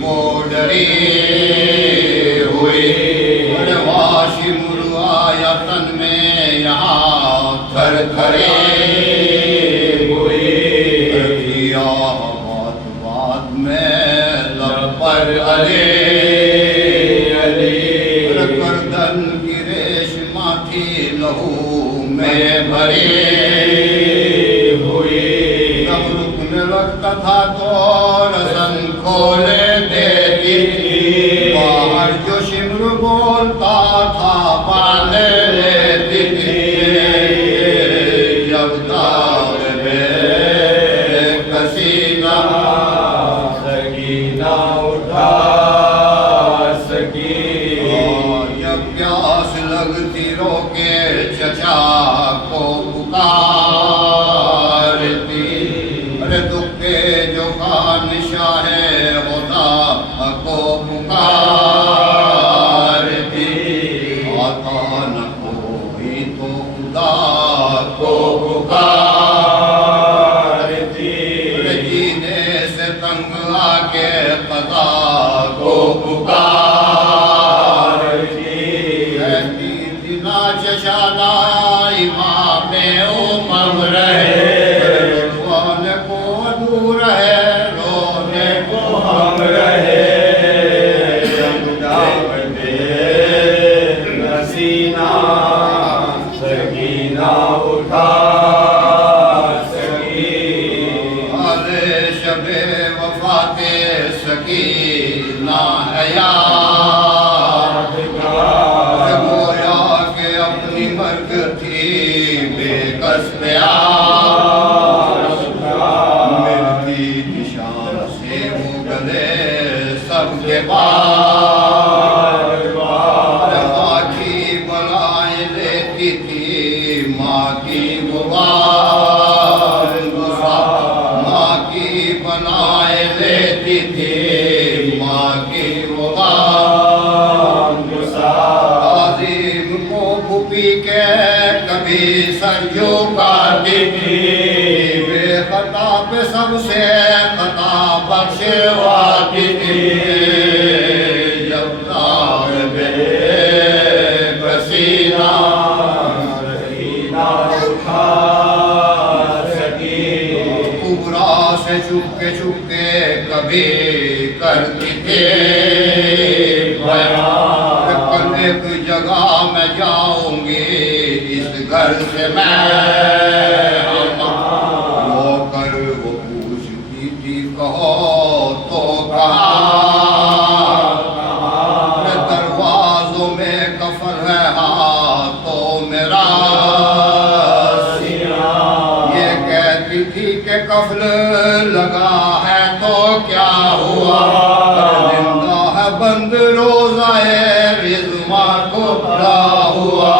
وہ ڈری ہوئی واش مروایا تن میں یہاں تھر تھرے ہوئی کیا بات میں لب پر علی گردن کی ریشمہ تھی لہو میں بھری ہوئی جب رکنے لگتا تھا تو رسن کھولے دیتی تھی باہر جو شمر بولتا تھا باندھے لیتی تھی جب داغ بے کسینہ سکینہ اٹھا سکی جب پیاس لگتی روکے چچا کو پکارتی ارے دکھے جو کان شاہ ہوتا کو پکارتی آتا نہ کوئی تو خدا کو پکارتی ارے جینے سے تنگ آکے قضا کو پکارتی کہتی تھی نا چشادہ امام امم رہے رونے کو دور ہے رونے کو ہم رہے جب دعوتے نسینہ سکینہ اٹھا سکی ارے شب وفات سکینہ حیات گویا کہ اپنی مرگ تھی بے کس پیاس ملتی نشان سے وہ گلے سب کے پاس ماں کی بلائیں لیتی تھی ماں کی ماں کی بلائیں لیتی تھی ماں کی عظیم کو پھوپھی کے کبھی سر جھکاتی تھی بے خطا پہ سب سے خطا بخشواتی تھی جب داغ بے کسینہ سکینہ اٹھا سکی کبرا سے چھپ کے کبھی کرتی تھی کل ایک جگہ میں جاؤں گی اس گھر سے میں وہ کر وہ پوچھتی تھی کہو تو کہاں دروازوں میں کفن ہے ہاتھوں میرا یہ کہتی تھی کہ کفن لگا ہے تو کیا ہوا زندہ ہے بند روزہ رضوہ کو پڑا ہوا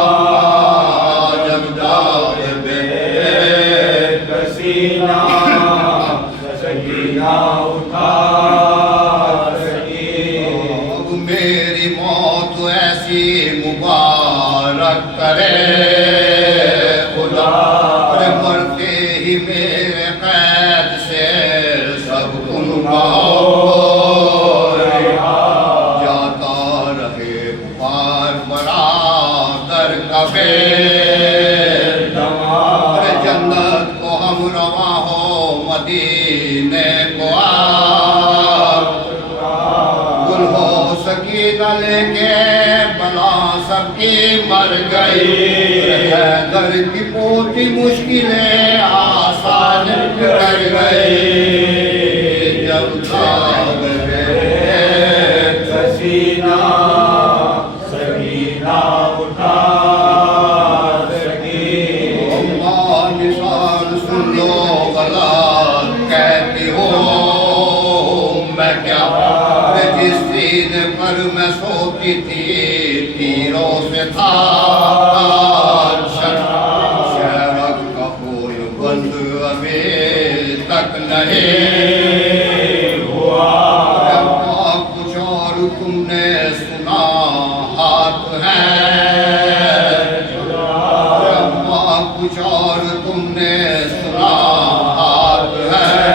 جب داغ بے کسینہ سکینہ اٹھا سکی اب میری موت ایسی مبارک کرے خدا ارے مرتے ہی میرے قید سے سب ان جاتا رہے بار برادر کبے ارے جنت کو ہم رواں ہو مدینے کو گل ہو سکینہ لے کے بلا سب کی مر گئی حیدر کی پوتی مشکلیں آسان کر گئی جب داغ بے کسینہ سکینہ اٹھا سکی ماں نثار سن لو غلط کہتی ہوں میں کیا جس دن پر میں سوتی تھی تیروں سے تھا شہرک کا کوئی بند ابھی تک نہیں ہوا کچھ اور تم نے سنا ہاتھ ہے کچھ اور تم نے سنا ہاتھ ہے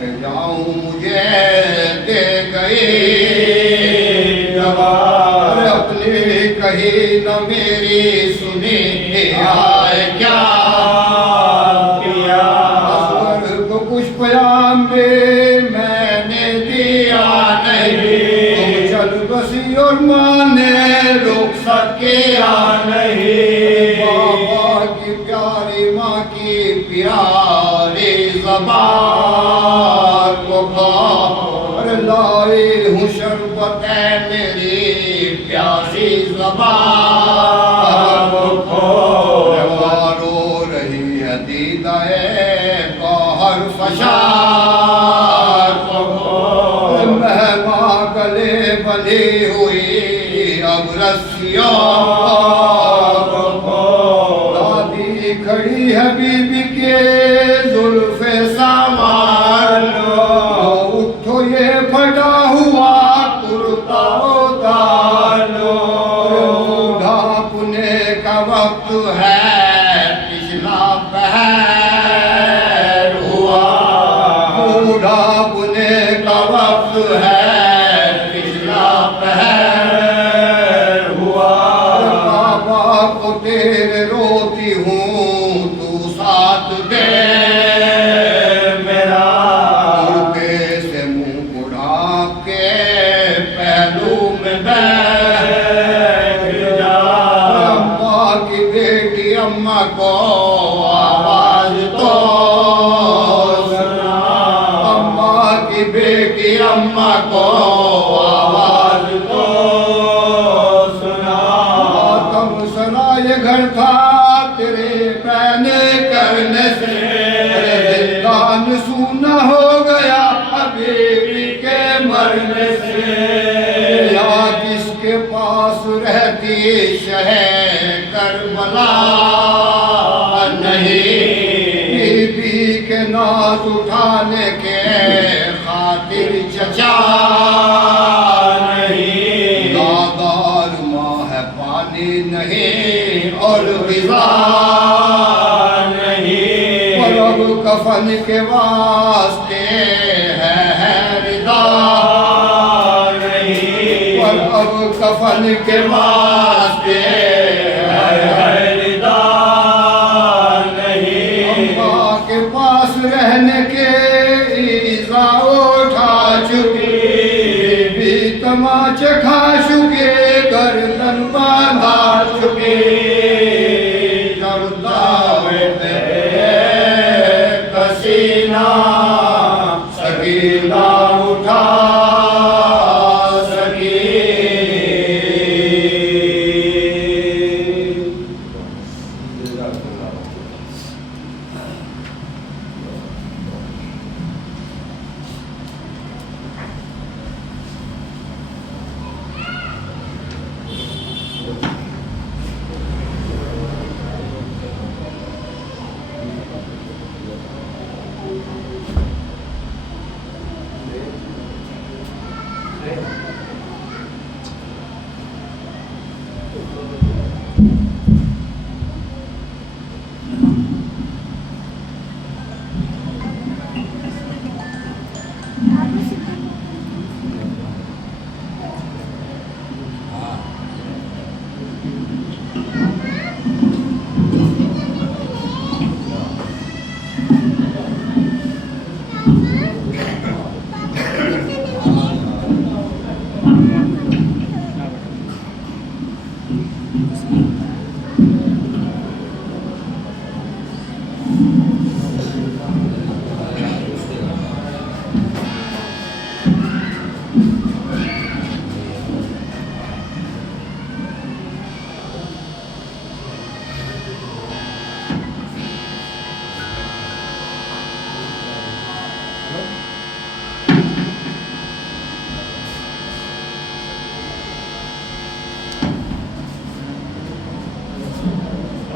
کہ جاؤں مجھے دے گئی جواب اپنی کہی نہ میری سنی آئے کیا کیا اصغر کو کچھ پیام بھی میں نے دیا نہیں تم چل بسی اور ماں نے روک سکیا نہیں بابا کی پیاری ماں کی پیاری زبان کو کھا لائی ہوں شربت ہے میری پیاسی زبان کو رو رہی ہے دیدہ گوہر فشار کو مہماں گلے بندھی ہوئی اب رسیوں دادی کھڑی ہے بی بی کے زلف سامان اٹھو یہ پھٹا ہوا کرتا اتارو ڈھانپنے کا وقت ہے پچھلا پہر ہوا ڈھانپنے کا وقت ہے پچھلا پہر ہوا بابا کو تیرے روتی ہوں تو ساتھ دے میرا کے سے منہ اڑا کے پہلو میں بیٹھ جا اماں کی بیٹی اماں کو آواز تو سنا اماں کی بیٹی اماں کو آواز تو سنا تم سنا یہ گھر تھا تیرے پہنے کرنے سے زندان سونا ہو گیا حبیبی کے مرنے سے یا کس کے پاس رہتی شہر کربلا نہیں بی بی کے ناز اٹھانے کے خاطر چچا نہیں دادار ماں ہے پانی نہیں اور غذا نہیں پر اب کفن کے واسطے ہے رضا نہیں پر اب کفن کے واسطے ہے رضا نہیں ماں کے پاس رہنے کے ایزا اٹھا چکی بھی تماچے کھا چکے گردن باندھا چکے جردہ پسینہ سکینہ اٹھا سکی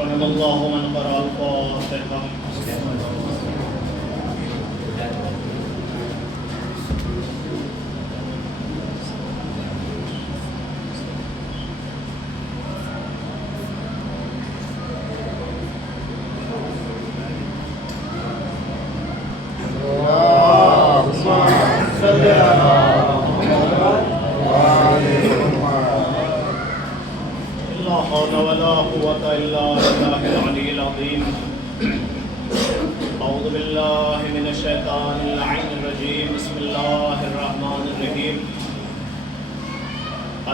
رحم الله من قرأ الفاتحة. قوة إلا بالله العلي العظيم. أعوذ بالله من الشيطان اللعين الرجيم. بسم الله الرحمن الرحيم.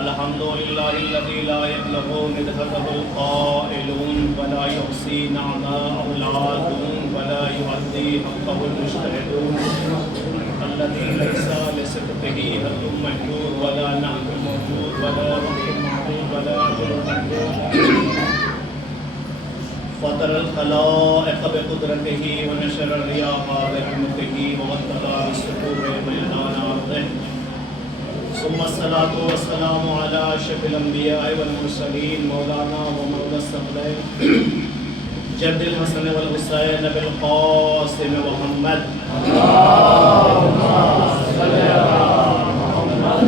الحمد لله الذي لا يبلغ مدحته القائلون ولا يحصي نعماءه العادون ولا يؤدي حقه المجتهدون، الذي ليس لصدقه حد محدود ولا نعم موجود ولا وقت معدود ولا أجل مقدور. فطر الخلائق بقدرته ونشر الرياح برحمته ووطأ بالسحور ميدان أرضه. ثم الصلاة والسلام على أشرف الأنبياء والمرسلين مولانا ومولى الثقلين جد الحسن والحسين بالقاسم محمد. اللهم صل على محمد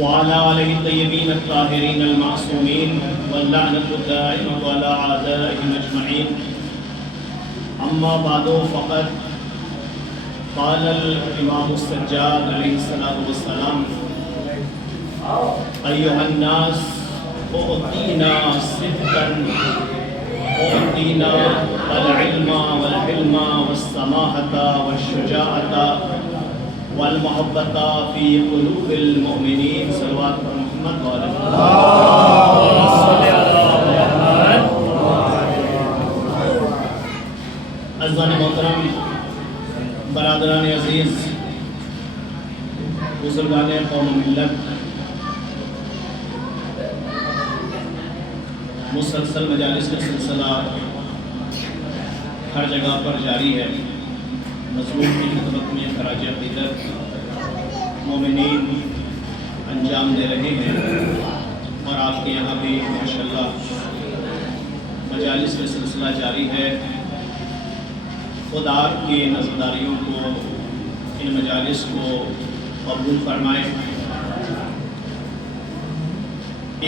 وعلى آله الطيبين الطاهرين المعصومين واللعنة الدائمة على أعدائهم أجمعين. أما بعد فقد قال الإمام السجاد عليه الصلاة والسلام: أيها الناس أعطينا صدقا، أعطينا العلم والحلم والسماحة والشجاعة والمحبة في قلوب المؤمنين. صلوات محمد وعلى اللهم صل على محمد. عزیزان محترم، برادران عزیز، بزرگان قوم و ملت، مسلسل مجالس کا سلسلہ ہر جگہ پر جاری ہے. مظلوم کی خدمت میں خراج عقیدت مومنین انجام دے رہے ہیں، اور آپ کے یہاں بھی ماشاءاللہ مجالس کا سلسلہ جاری ہے. خدا آپ کی نظرداریوں کو، ان مجالس کو قبول فرمائے.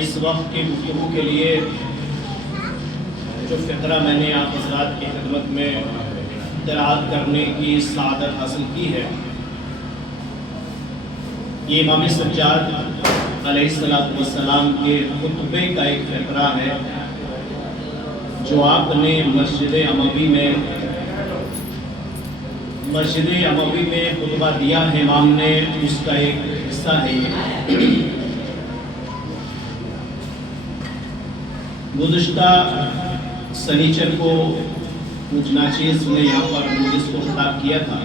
اس وقت کی گفتگو کے لیے جو فقرہ میں نے آپ حضرات کی خدمت میں قرأت کرنے کی سعادت حاصل کی ہے، یہ امام سجاد علیہ السلام کے خطبے کا ایک فقرہ ہے جو آپ نے مسجد اموی میں خطبہ دیا ہے. امام نے اس کا ایک حصہ ہے. گزشتہ سنیچر کو کچھ ناچیز نے یہاں پر مجلس کو خطاب کیا تھا،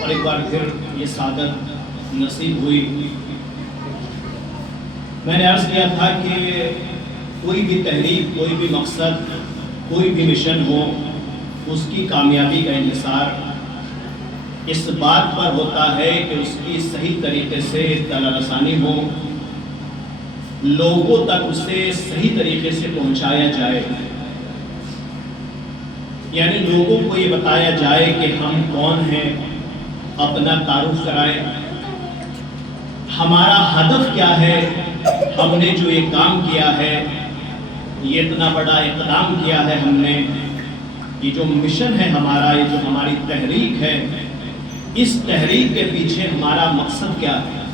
اور ایک بار پھر یہ سعادت نصیب ہوئی. میں نے عرض کیا تھا کہ کوئی بھی تحریک، کوئی بھی مقصد، کوئی بھی مشن ہو، اس کی کامیابی کا انحصار اس بات پر ہوتا ہے کہ اس کی صحیح طریقے سے اطلاع رسانی ہو، لوگوں تک اسے صحیح طریقے سے پہنچایا جائے. یعنی لوگوں کو یہ بتایا جائے کہ ہم کون ہیں، اپنا تعارف کرائے، ہمارا ہدف کیا ہے، ہم نے جو یہ کام کیا ہے، یہ اتنا بڑا اقدام کیا ہے ہم نے، یہ جو مشن ہے ہمارا، یہ جو ہماری تحریک ہے، اس تحریک کے پیچھے ہمارا مقصد کیا ہے،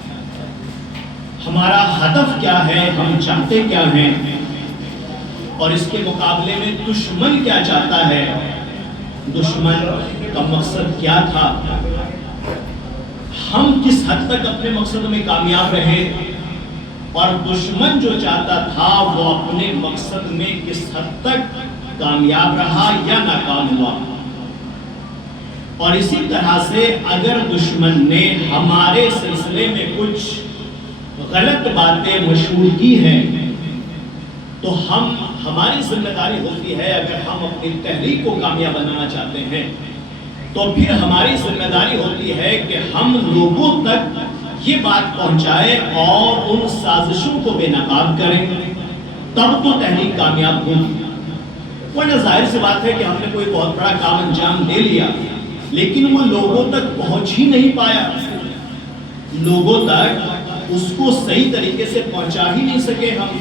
ہمارا ہدف کیا ہے، ہم چاہتے کیا ہیں، اور اس کے مقابلے میں دشمن کیا چاہتا ہے، دشمن کا مقصد کیا تھا، ہم کس حد تک اپنے مقصد میں کامیاب رہے، اور دشمن جو چاہتا تھا وہ اپنے مقصد میں کس حد تک کامیاب رہا یا ناکام ہوا. اور اسی طرح سے اگر دشمن نے ہمارے سلسلے میں کچھ غلط باتیں مشہور کی ہیں تو ہماری ذمہ داری ہوتی ہے، اگر ہم اپنی تحریک کو کامیاب بنانا چاہتے ہیں تو پھر ہماری ذمہ داری ہوتی ہے کہ ہم لوگوں تک یہ بات پہنچائیں اور ان سازشوں کو بے نقاب کریں، تب تو تحریک کامیاب ہوگی. ورنہ ظاہر سی بات ہے کہ ہم نے کوئی بہت بڑا کام انجام دے لیا لیکن وہ لوگوں تک پہنچ ہی نہیں پایا، لوگوں تک اس کو صحیح طریقے سے پہنچا ہی نہیں سکے ہم.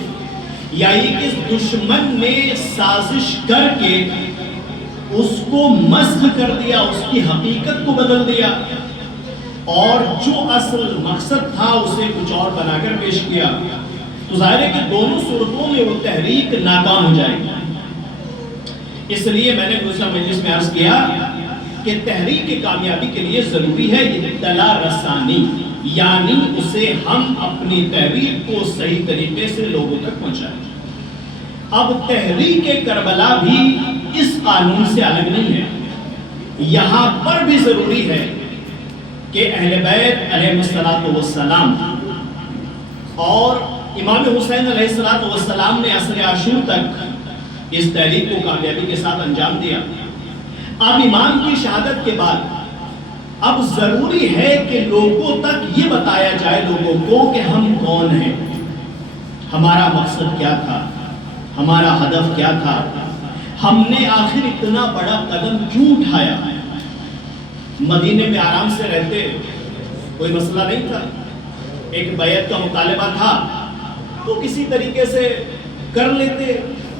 یا یہ کہ دشمن نے سازش کر کے اس کو مسخ کر دیا، اس کی حقیقت کو بدل دیا، اور جو اصل مقصد تھا اسے کچھ اور بنا کر پیش کیا. تو تو ظاہر ہے کہ دونوں صورتوں میں وہ تحریک ناکام ہو جائے گی۔ اس لیے میں نے گزشتہ مجلس میں عرض کیا کہ تحریک کی کامیابی کے لیے ضروری ہے اطلاع رسانی، یعنی اسے ہم اپنی تحریک کو صحیح طریقے سے لوگوں تک پہنچائیں۔ اب تحریک کربلا بھی اس قانون سے الگ نہیں ہے، یہاں پر بھی ضروری ہے کہ اہل بیت علیہ السلام اور امام حسین علیہ السلام نے عصر عاشور تک اس تحریک کو کامیابی کے ساتھ انجام دیا۔ اب امام کی شہادت کے بعد اب ضروری ہے کہ لوگوں تک یہ بتایا جائے لوگوں کو کہ ہم کون ہیں، ہمارا مقصد کیا تھا، ہمارا ہدف کیا تھا، ہم نے آخر اتنا بڑا قدم کیوں اٹھایا۔ مدینے میں آرام سے رہتے، کوئی مسئلہ نہیں تھا، ایک بیعت کا مطالبہ تھا تو کسی طریقے سے کر لیتے،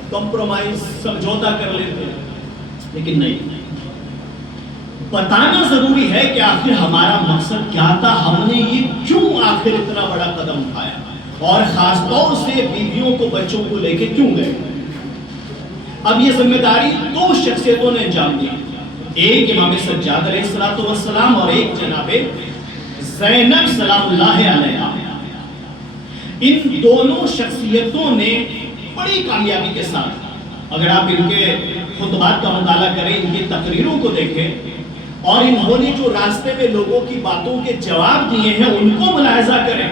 کمپرومائز سمجھوتا کر لیتے، لیکن نہیں، بتانا ضروری ہے کہ آخر ہمارا مقصد کیا تھا، ہم نے یہ کیوں آخر اتنا بڑا قدم اٹھایا، اور خاص طور سے بیویوں کو بچوں کو لے کے کیوں گئے۔ اب یہ ذمہ داری دو شخصیتوں نے انجام دی، ایک امام سجاد علیہ السلام اور ایک جناب زینب سلام اللہ علیہا۔ ان دونوں شخصیتوں نے بڑی کامیابی کے ساتھ، اگر آپ ان کے خطبات کا مطالعہ کریں، ان کی تقریروں کو دیکھیں، اور انہوں نے جو راستے میں لوگوں کی باتوں کے جواب دیے ہیں ان کو ملاحظہ کریں،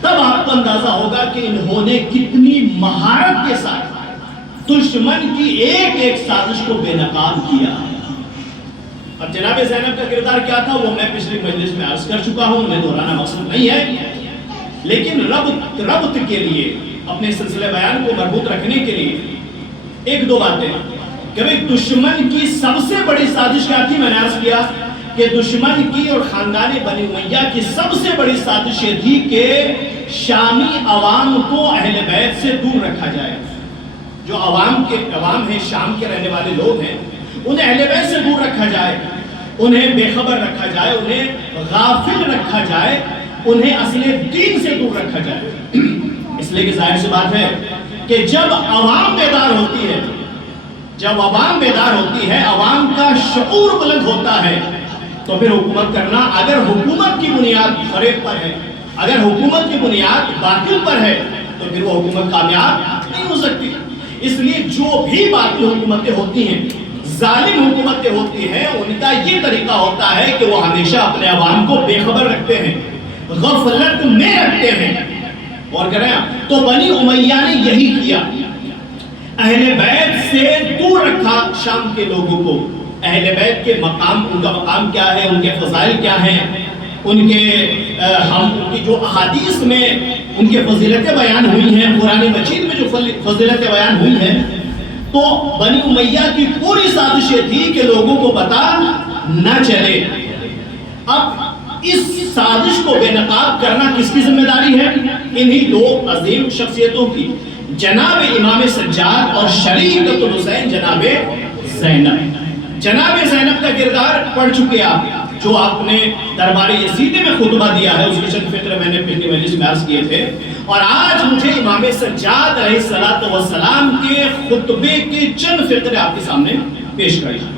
تب آپ کو اندازہ ہوگا کہ انہوں نے کتنی مہارت کے ساتھ دشمن کی ایک ایک سازش کو بے نقاب کیا۔ اب جناب زینب کا کردار کیا تھا وہ میں پچھلی مجلس میں عرض کر چکا ہوں، میں دہرانا مقصد نہیں ہے، لیکن ربط کے لیے، اپنے سلسلے بیان کو مربوط رکھنے کے لیے ایک دو باتیں کہ بھئی دشمن کی سب سے بڑی سازش کیا تھی۔ میں نے عرض کیا کہ دشمن کی اور خاندان بنی امیہ کی سب سے بڑی سازش یہ تھی کہ شامی عوام کو اہل بیت سے دور رکھا جائے۔ جو عوام ہیں، شام کے رہنے والے لوگ ہیں، انہیں اہل بیت سے دور رکھا جائے، انہیں بے خبر رکھا جائے، انہیں غافل رکھا جائے، انہیں اصل دین سے دور رکھا جائے۔ اس لیے کہ ظاہر سی بات ہے کہ جب عوام بیدار ہوتی ہے، جب عوام بیدار ہوتی ہے، عوام کا شعور بلند ہوتا ہے، تو پھر حکومت کرنا، اگر حکومت کی بنیاد فریب پر ہے، اگر حکومت کی بنیاد باطل پر ہے، تو پھر وہ حکومت کامیاب نہیں ہو سکتی۔ اس لیے جو بھی باطل حکومتیں ہوتی ہیں، ظالم حکومتیں ہوتی ہیں، ان کا یہ طریقہ ہوتا ہے کہ وہ ہمیشہ اپنے عوام کو بے خبر رکھتے ہیں، غفلت میں رکھتے ہیں۔ اور کہہ رہے ہیں تو بنی امیہ نے یہی کیا، اہل بیت سے دور رکھا شام کے لوگوں کو۔ اہل بیت کے مقام، ان کا مقام کیا ہے، ان کے فضائل کیا ہیں، ان کی جو احادیث میں ان کے فضیلتیں بیان ہوئی ہیں، قرآن مجید میں جو فضیلتیں بیان ہوئی ہیں، تو بنی امیہ کی پوری سازش یہ تھی کہ لوگوں کو پتہ نہ چلے۔ اب اس سازش کو بے نقاب کرنا کس کی ذمہ داری ہے؟ انہی دو عظیم شخصیتوں کی، جناب امام سجاد اور شریکۃ الحسین جناب زینب۔ جناب زینب کا کردار پڑھ چکے آپ، جو آپ نے دربار یزیدی میں خطبہ دیا ہے، اس کے چند فقرے میں نے پچھلی مجلس میں عرض کیے تھے، اور آج مجھے امام سجاد علیہ السلام کے خطبے کے چند فقرے آپ کے سامنے پیش کرنا۔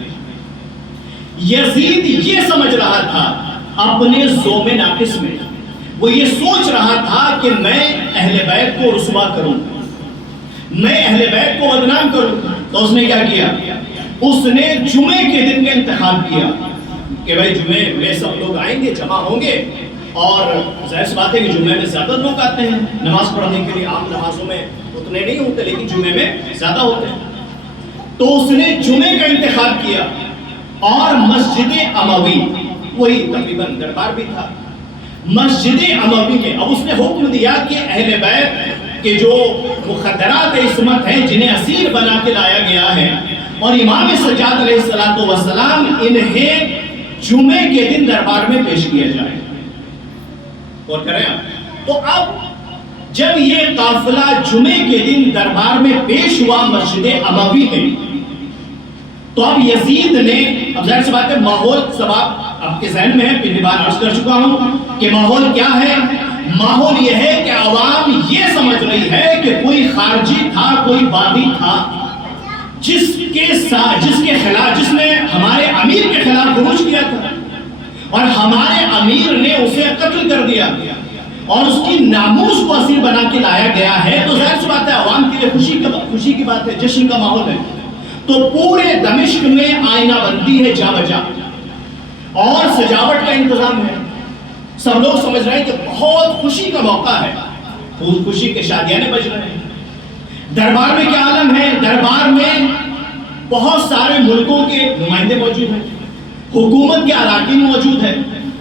یزید یہ سمجھ رہا تھا اپنے زوم ناقص میں، وہ یہ سوچ رہا تھا کہ میں اہل بیت کو رسوا کروں، میں اہل بیت کو بدنام کروں، تو اس نے کیا کیا؟ اس نے جمعے کے دن کا انتخاب کیا کہ بھائی جمعے میں سب لوگ آئیں گے، جمع ہوں گے، اور ظاہر سی بات ہے کہ جمعے میں زیادہ لوگ آتے ہیں نماز پڑھنے کے لیے، عام نمازوں میں اتنے نہیں ہوتے لیکن جمعے میں زیادہ ہوتے ہیں۔ تو اس نے جمعے کا انتخاب کیا اور مسجد اموی، وہی تقریباً دربار بھی تھا، مسجد اموی میں اب اس نے حکم دیا کہ اہل بیت کے جو مخدرات عصمت ہیں، جنہیں اسیر بنا کے لایا گیا ہے، اور امام سجاد علیہ السلام انہیں جمعے کے دن دربار میں پیش کیا جائے۔ اور کریں تو اب جب یہ قافلہ جمعے کے دن دربار میں پیش ہوا مسجد اموی میں، تو اب یزید نے، اب ظاہر سی بات ہے ماحول سب آپ کے ذہن میں ہے، پہلی بار عرض کر چکا ہوں کہ ماحول کیا ہے ماحول یہ ہے کہ عوام یہ سمجھ رہی ہے کہ کوئی خارجی تھا، کوئی باغی تھا جس کے خلاف، جس نے ہمارے امیر کے خلاف خروج کیا تھا اور ہمارے امیر نے اسے قتل کر دیا اور اس کی ناموس کو اسیر بنا کے لایا گیا ہے، تو ظاہر سی بات ہے عوام کے لیے خوشی کی بات ہے، جشن کا ماحول ہے۔ تو پورے دمشق میں آئینہ بندی ہے جا بجا اور سجاوٹ کا انتظام ہے۔ سب لوگ سمجھ رہے ہیں کہ بہت خوشی کا موقع ہے، خوشی کے شادیانے بج رہے ہیں۔ دربار میں کیا عالم ہے؟ دربار میں بہت سارے ملکوں کے نمائندے موجود ہیں، حکومت کے اراکین موجود ہیں،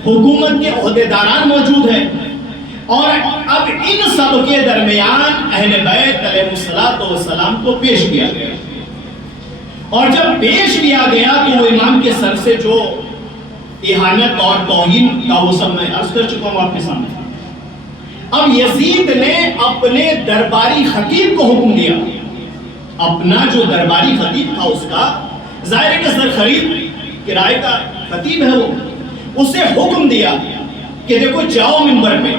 حکومت کے عہدیداران موجود ہیں، اور اب ان سب کے درمیان اہل بیت علیہ الصلوۃ والسلام کو پیش کیا گیا، اور جب پیش کیا گیا تو وہ امام کے سر سے جو اہانت اور توہین کا وہ سب میں عرض کر چکا ہوں آپ کے سامنے۔ اب یزید نے اپنے درباری خطیب کو حکم دیا، اپنا جو درباری خطیب تھا اس کا، ظاہر ہے کہ سر خرید کرائے کا خطیب ہے، وہ اسے حکم دیا کہ دیکھو جاؤ منبر پہ،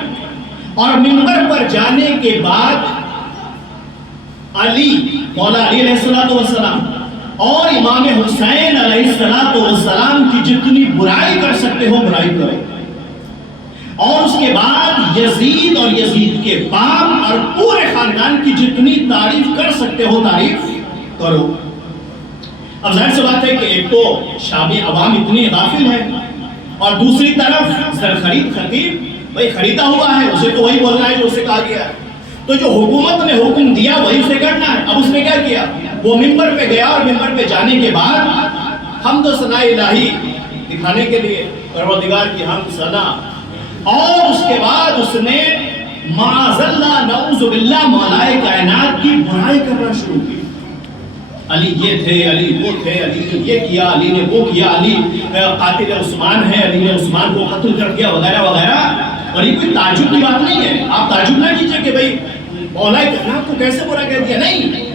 اور منبر پر جانے کے بعد علی مولا علی علیہ السلام اور امام حسین علیہ السلام کی جتنی برائی کر سکتے ہو برائی کرو، اور اس کے بعد یزید اور یزید کے باپ اور پورے خاندان کی جتنی تعریف کر سکتے ہو تعریف کرو۔ اب ظاہر سی بات ہے کہ ایک تو شامی عوام اتنی غافل ہے، اور دوسری طرف سرخرید خطیب بھائی خریدا ہوا ہے، اسے تو وہی بولنا ہے جو اسے کہا گیا ہے، تو جو حکومت نے حکم دیا وہی اسے کرنا ہے۔ اب اس نے کیا کیا؟ وہ منبر پہ گیا، اور منبر پہ جانے کے بعد حمد و ثنا الہی دکھانے کے لیے پروردگار کی حمد ثنا، اور اس کے بعد اس نے معاذ اللہ نعوذ باللہ مولائے کائنات کی برائی کرنا شروع کی۔ علی یہ تھے، علی وہ تھے، علی نے یہ کیا، علی نے وہ کیا، علی قاتل عثمان ہے، علی نے عثمان کو قتل کر دیا، وغیرہ وغیرہ۔ اور یہ کوئی تعجب کی بات نہیں ہے، آپ تعجب نہ کیجئے کہ بھئی مولا کائنات کو کیسے برا کہہ دیا، نہیں۔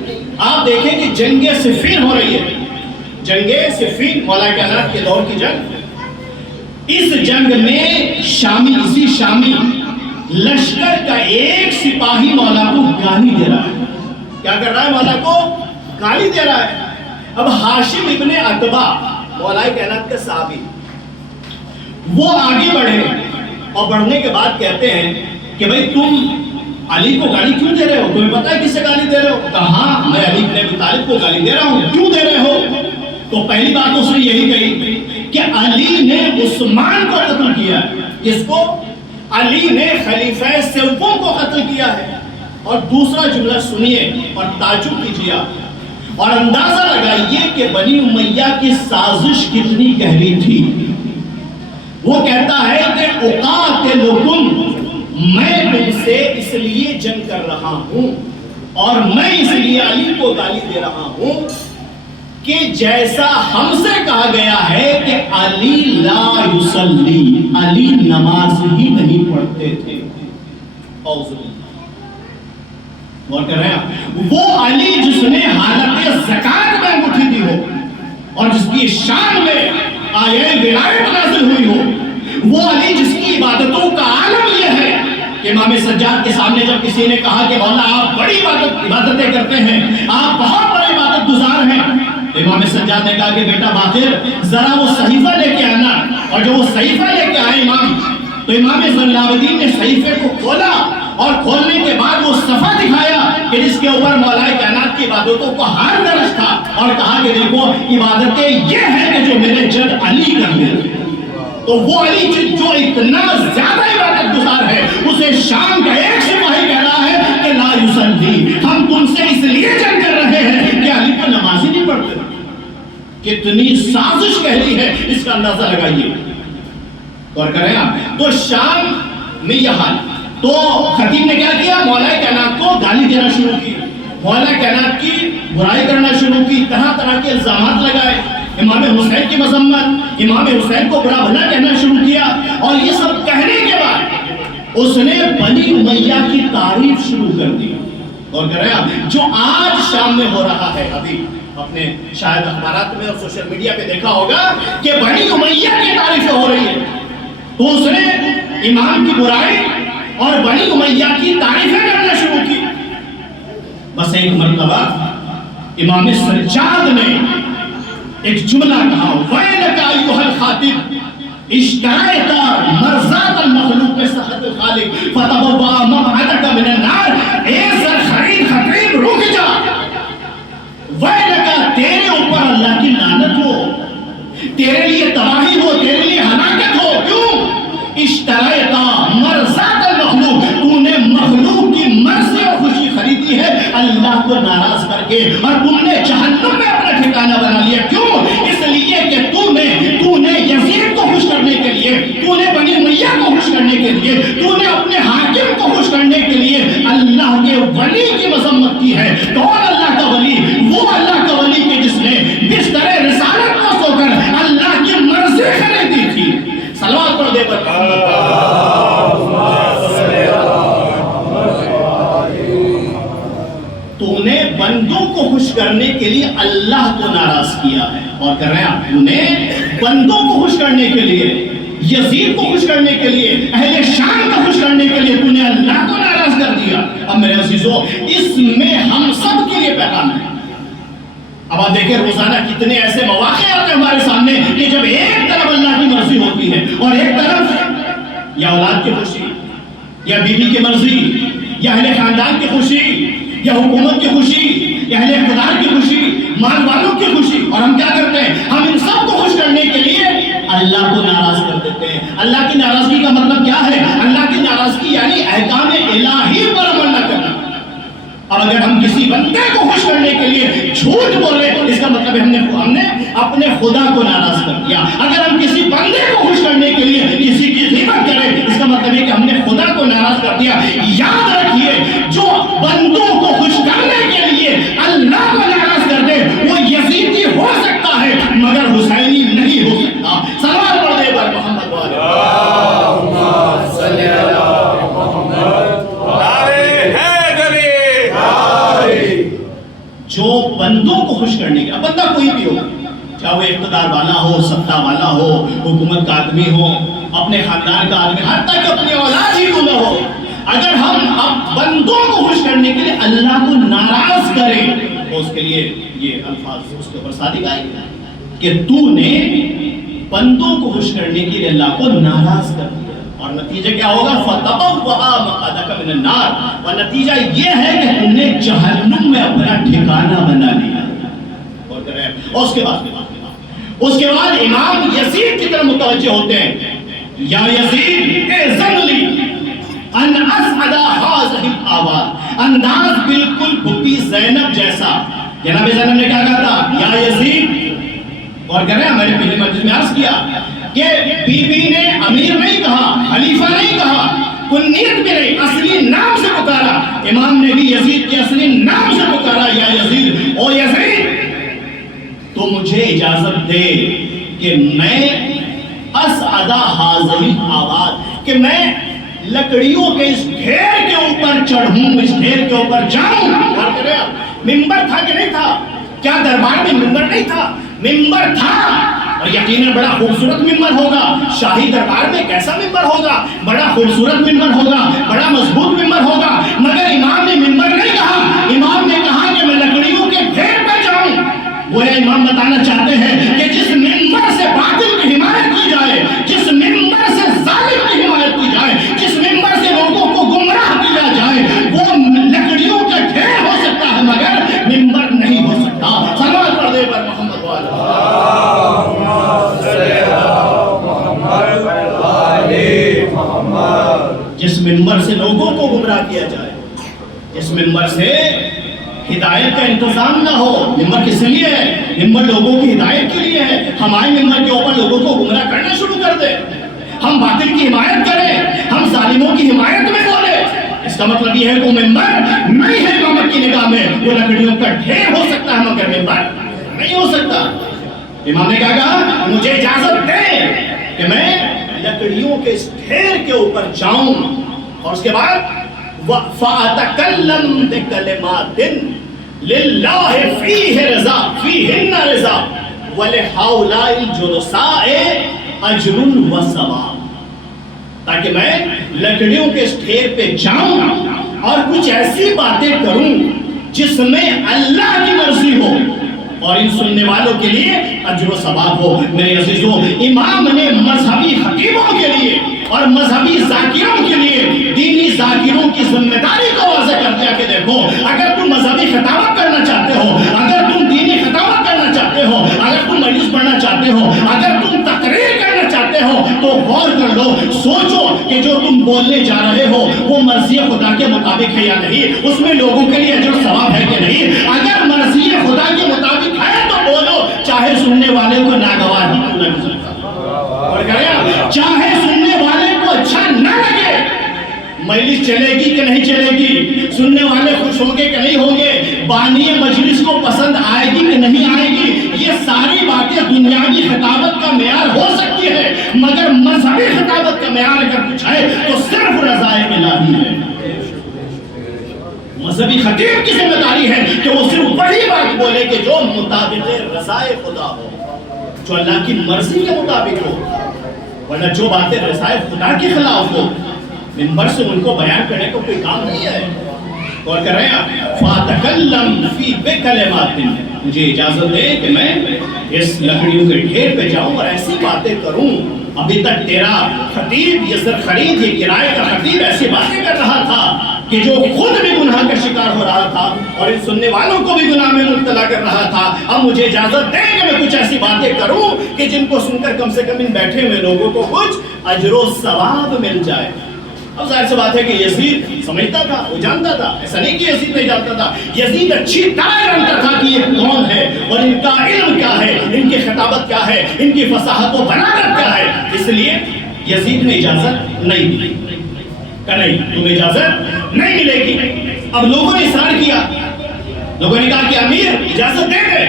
آپ دیکھیں کہ جنگ صفین ہو رہی ہے، جنگ صفین مولا کائنات کے دور کی جنگ، اس جنگ میں اسی شامی لشکر کا ایک سپاہی مولا کو گالی دے رہا ہے۔ کیا کر رہا ہے؟ مولا کو گالی دے رہا ہے۔ اب ہاشم ابن عتبہ مولا کائنات کا صحابی، وہ آگے بڑھے اور بڑھنے کے بعد کہتے ہیں کہ بھئی تم علی کو گالی کیوں دے رہے ہو؟ تمہیں پتہ ہے کس سے گالی دے رہے ہو؟ کہا میں علی بن ابی طالب کو گالی دے رہا ہوں۔ کیوں دے رہے ہو؟ تو پہلی بات اس نے یہی کہی کہ علی نے عثمان کو قتل کیا ہے۔ کس کو؟ علی نے خلیفہ سوم کو قتل کیا ہے۔ اور دوسرا جملہ سنیے اور تعجب کیجیے اور اندازہ لگائیے کہ بنی امیہ کی سازش کتنی گہری تھی۔ وہ کہتا ہے کہ اقاتلکم، میں تم سے اس لیے جنگ کر رہا ہوں اور میں اس لیے علی کو گالی دے رہا ہوں کہ جیسا ہم سے کہا گیا ہے کہ علی لا یصلی، علی نماز ہی نہیں پڑھتے تھے۔ غور کر رہے ہیں؟ وہ علی جس نے حالت زکات میں انگوٹھی دی ہو اور جس کی شان میں آیے ولایت نازل ہوئی ہو، وہ علی جس کی عبادتوں کا عالم یہ ہے کہ امام سجاد کے سامنے جب کسی نے کہا کہ مولا آپ بڑی عبادتیں کرتے ہیں، آپ بہت بڑے عبادت گزار ہیں، امام سجاد نے کہا کہ بیٹا باقر ذرا وہ صحیفہ لے کے آنا، اور جو وہ صحیفہ لے کے آئے امام، تو امام زین العابدین نے صحیفے کو کھولا اور کھولنے کے بعد وہ صفحہ دکھایا کہ جس کے اوپر مولا کائنات کی عبادتوں کو ہر درج تھا، اور کہا کہ دیکھو عبادتیں یہ ہیں کہ جو میرے جد علی کر دے۔ تو وہ علی جو اتنا زیادہ عبادت گزار ہے، اسے شام کا ایک سپاہی کہہ رہا ہے کہ لا یصلی، ہم تم سے اس لیے جنگ کر رہے ہیں کہ علی کو نماز ہی نہیں پڑھتے۔ کتنی سازش گہری ہے، اس کا اندازہ لگائیے۔ غور کریں آپ، تو شام میں یہ حال، تو خطیب نے کیا کیا؟ مولا کائنات کو گالی دینا شروع کی، مولا کائنات کی برائی کرنا شروع کی، طرح طرح کے الزامات لگائے، امام حسین کی مذمت، امام حسین کو برا بھلا کہنا شروع کیا، اور یہ سب کہنے کے بعد اس نے بنی امیہ کی تعریف شروع کر دی۔ اور کہہ رہے ہیں جو آج شام میں ہو رہا ہے، ابھی اپنے شاید اخبارات میں اور سوشل میڈیا پہ دیکھا ہوگا کہ بنی امیہ کی تعریفیں ہو رہی ہے، تو اس نے امام کی برائی اور بنی امیہ کی تعریفیں کرنا شروع کی. بس ایک مرتبہ امام سجاد نے ایک جملہ کہا وَيْلَكَ أَيُّهَا الْخَاطِبُ اشتريت مرضات المخلوق بسخط الخالق فتبوأ مقعدك من النار. اے سر خرید خطیب رک جا. وَيْلَكَ تیرے اوپر اللہ کی لعنت ہو, تیرے لیے تباہی ہو, تیرے لیے ہلاکت ہو. کیوں؟ اشتريت مرضات المخلوق, تو نے مخلوق کی مرضی اور خوشی خریدی ہے اللہ کو ناراض کر کے, اور تم نے جہنم میں اپنا ٹھکانہ بنا لیا. کیوں؟ اس لیے کہ تو نے یزید کو خوش کرنے کے لیے, تو نے بنی امیہ کو خوش کرنے کے لیے, تو نے اپنے حاکم کو خوش کرنے کے لیے اللہ کے ولی کی مذمت کی ہے. کون اللہ کا ولی؟ وہ اللہ کا ولی کہ جس نے بستر رسالت کو سو کر اللہ کی مرضی خریدی تھی. صلوات پڑھ دے پر تو نے بندوں کو خوش کرنے کے لیے اللہ کو ناراض کیا ہے. اور کر رہے ہیں تو نے بندوں کو خوش کرنے کے لیے, یزید کو خوش کرنے کے لیے, اہل شام کو خوش کرنے کے لیے تو نے اللہ کو ناراض کر دیا. اب میرے عزیزو, اس میں ہم سب کے لیے پیغام ہے. اب آپ دیکھیں روزانہ کتنے ایسے مواقع آتے ہیں ہمارے سامنے کہ جب ایک طرف اللہ کی مرضی ہوتی ہے اور ایک طرف یا اولاد کی خوشی, یا بیوی کی مرضی, یا اہل خاندان کی خوشی, یا حکومت کی خوشی, یا اہل اقتدار کی خوشی, مال والوں کی خوشی. اور ہم کیا کرتے ہیں؟ ہم ان سب کو خوش کرنے کے لیے اللہ کو ناراض کر دیتے ہیں. اللہ کی ناراضگی کا مطلب کیا ہے؟ اللہ کی ناراضگی یعنی احکام الہی پر عمل نہ کرنا. اور اگر ہم کسی بندے کو خوش کرنے کے لیے جھوٹ بولے تو اس کا مطلب ہم نے اپنے خدا کو ناراض کر دیا. اگر ہم کسی بندے کو خوش کرنے کے لیے کسی کی غیبت کریں اس کا مطلب ہے کہ ہم نے خدا کو ناراض کر دیا. یاد رکھیے, جو بندوں کو خوش کرنے کے لیے اللہ کو ناراض کر دے وہ یزیدی ہو سکتا ہے مگر حسینی نہیں ہو سکتا. صلوات پڑھ دے پر محمد والے. اللهم صل على محمد. جو بندوں کو خوش کرنے کے, اب بندہ کوئی بھی ہو, چاہے وہ اقتدار والا ہو, ستا والا ہو, حکومت کا آدمی ہو, اپنے خاندان کا آدمی, حتیٰ کہ اپنی اولاد ہی نہ ہو, اگر ہم اب بندوں کو خوش کرنے کے لیے اللہ کو ناراض کریں تو اس کے لیے یہ الفاظ اس کے اوپر صادق آئے گا کہ تو نے بندوں کو خوش کرنے کے لیے اللہ کو ناراض کر دیا. اور نتیجہ کیا ہوگا؟ فَتَبَوَّأَ مَقْعَدَكَ مِنَ النَّارِ. اور نتیجہ یہ ہے کہ تم نے جہنم میں اپنا ٹھکانہ بنا لیا. اور اس کے بعد امام یزید کی طرف متوجہ ہوتے ہیں. یا یزید اذن لی ان اسعد هذه الآواز. انداز بالکل بھپی زینب جیسا. جناب زینب نے کیا کہا تھا؟ یا یزید. اور کہہ رہے ہیں, میں نے پہلی مجلس میں عرض کیا کہ بی بی نے امیر نہیں کہا, خلیفہ نہیں کہا, کنیت بھی نہیں, اصلی نام سے پکارا. امام نے بھی یزید کے اصلی نام سے پکارا, یا یزید, او یزید تو مجھے اجازت دے کہ میں اسعد هذه الآواز, کہ میں لکڑیوں کے اس ڈھیر کے اوپر چڑھوں, اس ڈھیر کے اوپر جاؤں. اور کہہ رہے ہیں ممبر تھا کہ نہیں تھا؟ کیا دربار میں ممبر نہیں تھا؟ ممبر تھا, اور یقیناً بڑا خوبصورت ممبر ہوگا. شاہی دربار میں کیسا ممبر ہوگا؟ بڑا خوبصورت ممبر ہوگا, بڑا مضبوط ممبر ہوگا. مگر امام نے ممبر نہیں کہا, امام نے کہا کہ میں لکڑیوں کے ڈھیر پر جاؤں. وہ امام بتانا چاہتے ہیں کہ جس ممبر سے باطل کی حمایت کی جائے, جس ممبر سے ظالم کی حمایت کی جائے, جس ممبر سے لوگوں کو گمراہ کیا جائے, وہ لکڑیوں کا ڈھیر ہو سکتا ہے مگر ممبر نہیں ہو سکتا. صلوات پڑھ دے پر محمد والے. جس ممبر سے لوگوں کو گمراہ کیا جائے, جس ممبر سے ہدایت کا انتظام نہ ہو. ممبر کس لیے ہے؟ ممبر لوگوں کی ہدایت کے لیے ہے. ہمارے ممبر کے اوپر لوگوں کو گمراہ کرنا شروع کر دے, ہم باطل کی حمایت کریں, ہم ظالموں کی حمایت میں بولے, اس کا مطلب یہ ہے کہ وہ ممبر نہیں ہے امامت کی نگاہ میں. وہ لکڑیوں کا ڈھیر ہو سکتا ہے مگر ممبر نہیں ہو سکتا. امام نے کیا کہا؟ مجھے اجازت دے کہ میں لکڑیوں کے اس ڈھیر کے اوپر جاؤں. اور اس کے بعد فَأَتَكَلَّمْ بِكَلِمَاتٍ لِلَّهِ فِيهِ رِضَا فِيهِنَّ رِضَا وَلِهَؤُلَاءِ الْجُلُسَاءِ أَجْرٌ وَثَوَابٌ. تاکہ میں لکڑیوں کے اس ڈھیر پہ جاؤں اور کچھ ایسی باتیں کروں جس میں اللہ کی مرضی ہو اور ان سننے والوں کے لیے اجر و ثواب ہو۔ میرے عزیزوں، امام نے مذہبی حکیموں کے لیے اور مذہبی ذاکروں کے لیے دینی ذاکروں کی ذمہ داری کو واضح کر دیا کہ دیکھو، اگر تم مذہبی خطابت کرنا چاہتے ہو، اگر تم دینی خطابت کرنا چاہتے ہو، اگر تم مجلس پڑھنا چاہتے ہو، اگر تم تقریر کرنا چاہتے ہو تو غور کر لو، سوچو کہ جو تم بولنے جا رہے ہو وہ مرضی خدا کے مطابق ہے یا نہیں، اس میں لوگوں کے لیے اجر و ثواب ہے کہ نہیں۔ اگر مرضی خدا کے مطابق ہے تو بولو، چاہے سننے والے کو ناگوار ہی کیوں نہ گزرتا، اور چاہے سننے والے کو اچھا نہ لگے، مجلس چلے گی کہ نہیں چلے گی، سننے والے خوش ہوں گے کہ نہیں ہوں گے، بانی مجلس کو پسند آئے گی کہ نہیں آئے گی، یہ ساری باتیں دنیاوی خطابت کا معیار ہو سکتی ہے، مگر مذہبی خطابت کا معیار اگر کچھ ہے تو صرف رضائے الہی ہے۔ مذہبی خطیب کی ذمہ داری ہے کہ وہ صرف وہی بات بولے کہ جو مطابق رضائے خدا ہو، جو اللہ کی مرضی کے مطابق ہو، ورنہ جو باتیں رضائے خدا کے خلاف ہو منبر سے ان کو بیان کرنے کو کوئی کام نہیں ہے۔ اور کر رہے ہیں فَاتَكَلَّمْ فِي بِكَلِمَاتٍ، مجھے اجازت دے کہ میں اس لکڑیوں کے ڈھیر پہ جاؤں اور ایسی باتیں کروں۔ ابھی تک تیرا خطیب یہ سر خرید یہ کرائے کا خطیب ایسی باتیں کر رہا تھا کہ جو خود بھی گناہ کا شکار ہو رہا تھا اور ان سننے والوں کو بھی گناہ میں مبتلا کر رہا تھا۔ اب مجھے اجازت دے کہ میں کچھ ایسی باتیں کروں کہ جن کو سن کر کم سے کم ان بیٹھے ہوئے لوگوں کو کچھ اجر و ثواب مل جائے۔ اب ظاہر سی بات ہے کہ یزید سمجھتا تھا، وہ جانتا تھا، ایسا نہیں کہ یزید نہیں جانتا تھا، یزید اچھی طرح جانتا تھا کہ یہ کون ہے اور ان کا علم کیا ہے، ان کی خطابت کیا ہے، ان کی فصاحت و بلاغت کیا ہے، اس لیے یزید نے اجازت نہیں دی کہ نہیں تمہیں اجازت نہیں ملے گی۔ اب لوگوں نے اصرار کیا، لوگوں نے کہا کہ امیر اجازت دے دے،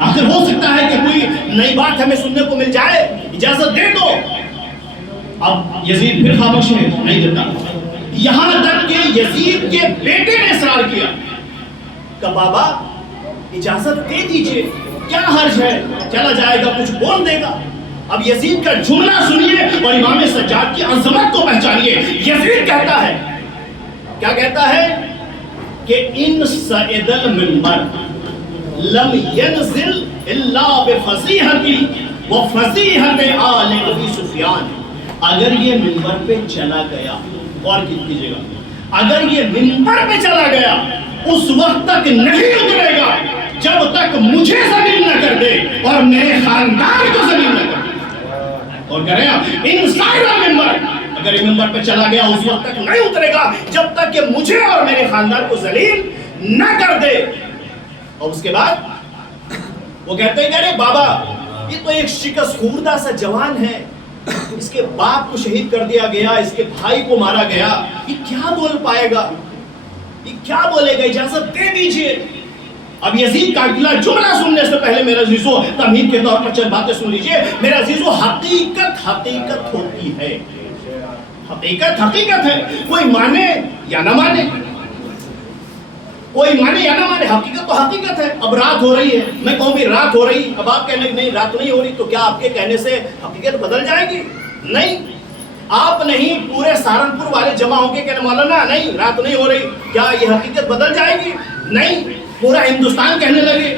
آخر ہو سکتا ہے کہ کوئی نئی بات ہمیں سننے کو مل جائے، اجازت دے دو۔ اب یزید پھر خاموش ہے، نہیں دیتا، یہاں تک کہ یزید کے بیٹے نے اصرار کیا کہ بابا اجازت دے دیجئے، کیا حرج ہے، چلا جائے گا کچھ بول دے گا۔ اب یزید کا جملہ سنیے اور امام سجاد کی عظمت کو پہچانیے۔ یزید کہتا ہے، کیا کہتا ہے کہ ان صعد المنبر لم ينزل الا بفصیحتی وفصیحت آل ابی سفیان، اگر یہ منبر پہ چلا گیا، اور کیجئے گا، اگر یہ منبر پہ چلا گیا اس وقت تک نہیں اترے گا جب تک مجھے ذلیل نہ کر دے اور میرے خاندان کو ذلیل نہ کر دے۔ اور کہہ رہے ہیں انسائڈ منبر، اگر یہ منبر پہ چلا گیا اس وقت تک نہیں اترے گا جب تک کہ مجھے اور میرے خاندان کو ذلیل نہ کر دے۔ اور اس کے بعد وہ کہتے ہیں کہ ارے بابا یہ تو ایک شکست خوردہ سا جوان ہے، اس کے باپ کو شہید کر دیا گیا، اس کے بھائی کو مارا گیا، یہ کیا بول پائے گا، یہ کیا بولے گا، اجازت دے دیجئے۔ اب یزید کا اگلا جملہ سننے سے پہلے میرا عزیزو تمہید کے طور پر چند باتیں سن لیجئے۔ میرا عزیزو حقیقت حقیقت ہوتی ہے، حقیقت حقیقت ہے، کوئی مانے یا نہ مانے، کوئی مانے یا نہ مانے، حقیقت تو حقیقت ہے۔ اب رات ہو رہی ہے، میں کہوں بھی رات ہو رہی، اب آپ کہنے نہیں رات نہیں ہو رہی تو کیا آپ کے کہنے سے حقیقت بدل جائے گی؟ نہیں، آپ نہیں پورے سہارنپور والے جمع ہو کے کہنے مولانا نہیں رات نہیں ہو رہی، کیا یہ حقیقت بدل جائے گی؟ نہیں، پورا ہندوستان کہنے لگے،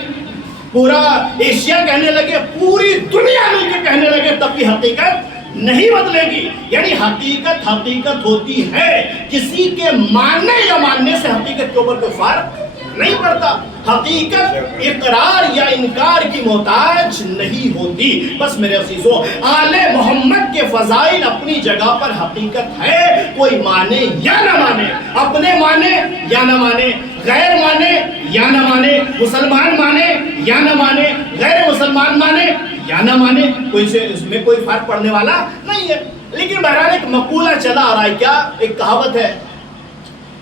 پورا ایشیا کہنے لگے، پوری دنیا مل کے کہنے لگے تب بھی حقیقت نہیں بدلے گی۔ یعنی حقیقت حقیقت ہوتی ہے، کسی کے ماننے یا ماننے سے حقیقت کے اوپر کوئی فرق نہیں پڑتا۔ حقیقت اقرار یا انکار کی محتاج نہیں ہوتی۔ بس میرے عزیزو آل محمد کے فضائل اپنی جگہ پر حقیقت ہے، کوئی مانے یا نہ مانے، اپنے مانے یا نہ مانے، غیر مانے یا نہ مانے، مسلمان مانے یا نہ مانے، غیر مسلمان مانے یا نہ مانے، کوئی سے اس میں کوئی فرق پڑنے والا نہیں ہے۔ لیکن بہرحال ایک مقولہ چلا آ رہا ہے، کیا ایک کہاوت ہے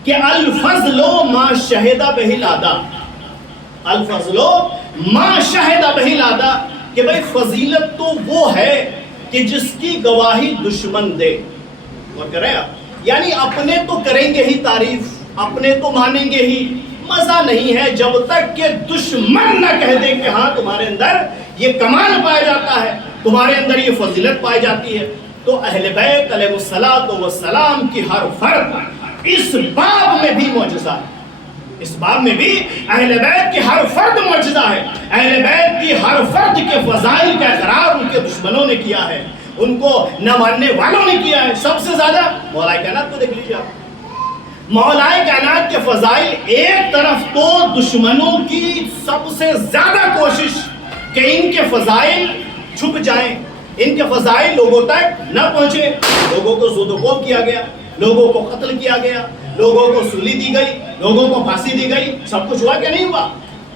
کہ الفضل ما شہد بہ العدا، الفضل ما شہد بہ العدا، کہ بھئی فضیلت تو وہ ہے کہ جس کی گواہی دشمن دے۔ اور کہہ رہے ہیں یعنی اپنے تو کریں گے ہی تعریف، اپنے تو مانیں گے ہی، مزہ نہیں ہے جب تک کہ دشمن نہ کہہ دے کہ ہاں تمہارے اندر یہ کمال پایا جاتا ہے، تمہارے اندر یہ فضیلت پائی جاتی ہے۔ تو اہل بیت علیہ السلام کی ہر فرد اس باب میں بھی معجزہ ہے. اس باب میں بھی اہل بیت کی ہر فرد معجزہ ہے. اہل بیت کی ہر فرد کے فضائل کا اقرار ان کے دشمنوں نے کیا ہے, ان کو نہ ماننے والوں نے کیا ہے. سب سے زیادہ مولا کائنات کو دیکھ لیجیے آپ. مولا کائنات کے فضائل, ایک طرف تو دشمنوں کی سب سے زیادہ کوشش کہ ان کے فضائل چھپ جائیں, ان کے فضائل لوگوں تک نہ پہنچے. لوگوں کو زد و کوب کیا گیا, لوگوں کو قتل کیا گیا, لوگوں کو سولی دی گئی, لوگوں کو پھانسی دی گئی. سب کچھ ہوا کہ نہیں ہوا؟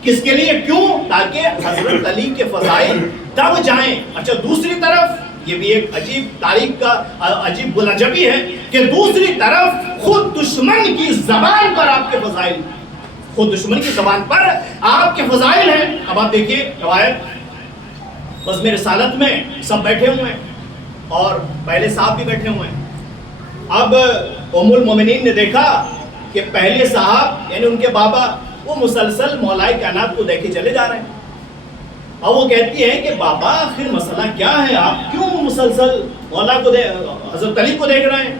کس کے لیے؟ کیوں؟ تاکہ حضرت علی کے فضائل دب جائیں. اچھا, دوسری طرف یہ بھی ایک عجیب تاریخ کا عجیب بلجبی ہے کہ دوسری طرف خود دشمن کی زبان پر آپ کے فضائل, خود دشمن کی زبان پر آپ کے فضائل ہیں. اب آپ دیکھیے روایت بزم رسالت میں سب بیٹھے ہوئے ہیں اور پہلے صاحب بھی بیٹھے ہوئے ہیں. اب ام المومنین نے دیکھا کہ پہلے صاحب یعنی ان کے بابا وہ مسلسل مولا کائنات کو دیکھے چلے جا رہے ہیں. اور وہ کہتی ہے کہ بابا آخر مسئلہ کیا ہے, آپ کیوں مسلسل مولا کو حضرت علی کو دیکھ رہے ہیں؟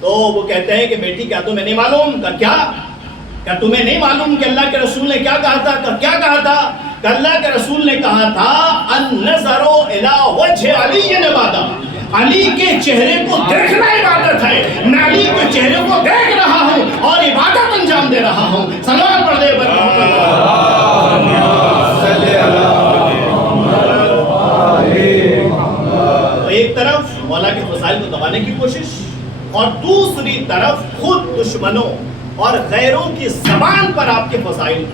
تو وہ کہتے ہیں کہ بیٹی کیا تمہیں نہیں معلوم؟ کیا تمہیں نہیں معلوم کہ اللہ کے رسول نے کیا کہا تھا؟ کیا کہا تھا؟ کہ اللہ کے رسول نے کہا تھا النظر الی وجہ علی عبادہ, علی کے چہرے کو دیکھنا عبادت ہے. میں علی کے چہرے کو دیکھ رہا ہوں اور عبادت انجام دے رہا ہوں. صلوات پڑھ دے ایک طرف مولا کے فضائل کو دبانے کی کوشش اور دوسری طرف خود دشمنوں اور غیروں کی زبان پر آپ کے فضائل.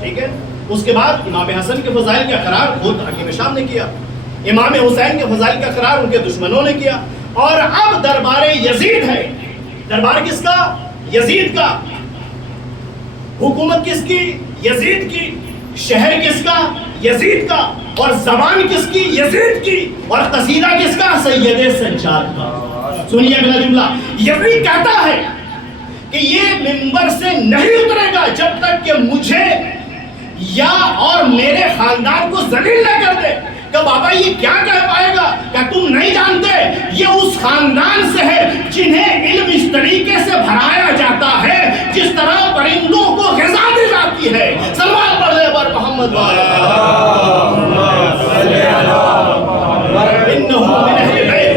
ٹھیک ہے, اس کے بعد امام حسن کے فضائل کا اقرار خود حکیم شام نے کیا, امام حسین کے فضائل کا اقرار ان کے دشمنوں نے کیا. اور اب دربار یزید ہے. دربار کس کا؟ یزید کا. حکومت کس کی؟ یزید کی. شہر کس کا؟ یزید کا. اور زبان کس کی؟ یزید کی. اور قصیدہ کس کا؟ سید سجاد کا. سنیے اگلا جملہ. یزید کہتا ہے کہ یہ منبر سے نہیں اترے گا جب تک کہ مجھے یا اور میرے خاندان کو ذلیل نہ کر دے. کہ بابا یہ کیا کہہ پائے گا؟ کہ تم نہیں جانتے یہ اس خاندان سے ہے جنہیں علم اس طریقے سے بھرایا جاتا ہے جس طرح پرندوں کو غذا دی جاتی ہے. سلمان پڑھ لے بر محمد انہو من اہل بیت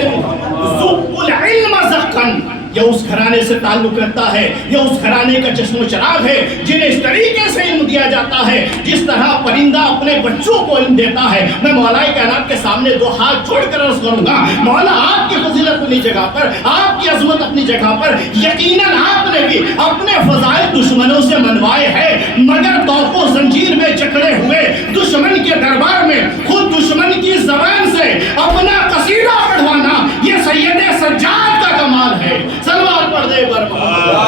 ذو العلم زقن. یہ اس گھرانے سے تعلق رکھتا ہے, یہ اس گھرانے کا چشم و چراغ ہے جنہیں اس طریقے سے علم دیا جاتا ہے جس طرح پرندہ اپنے بچوں کو علم دیتا ہے. میں مولا کائنات کے سامنے دو ہاتھ جوڑ کر عرض کروں گا, مولا آپ کی فضیلت اپنی جگہ پر, آپ کی عظمت اپنی جگہ پر, یقیناً آپ نے بھی اپنے فضائل دشمنوں سے منوائے ہیں, مگر توق و زنجیر میں جکڑے ہوئے دشمن کے دربار میں خود دشمن کی زبان سے اپنا قصیدہ پڑھوانا یہ سید سجاد کا کمال ہے. سلوات پڑھ دے بر محمد.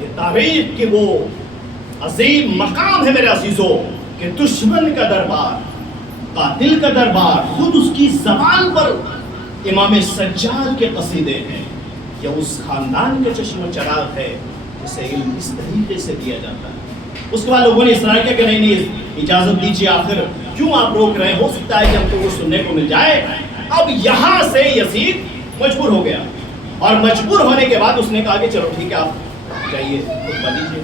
یہ تاریخ کی وہ عظیم مقام ہے میرے عزیزوں کہ دشمن کا دربار, قاتل کا دربار, خود اس کی زبان پر امام سجاد کے قصیدے ہیں. یہ اس خاندان کے چشم و چراغ ہے جسے علم اس طریقے سے دیا جاتا ہے. اس کے بعد لوگوں نے اصرار کیا کہ نہیں اجازت دیجیے, آخر کیوں آپ روک رہے ہیں, ہو سکتا ہے کہ ہم کو وہ سننے کو مل جائے. اب یہاں سے یزید مجبور ہو گیا اور مجبور ہونے کے بعد اس نے کہا کہ چلو ٹھیک ہے آپ جائیے خطبہ دیجیے.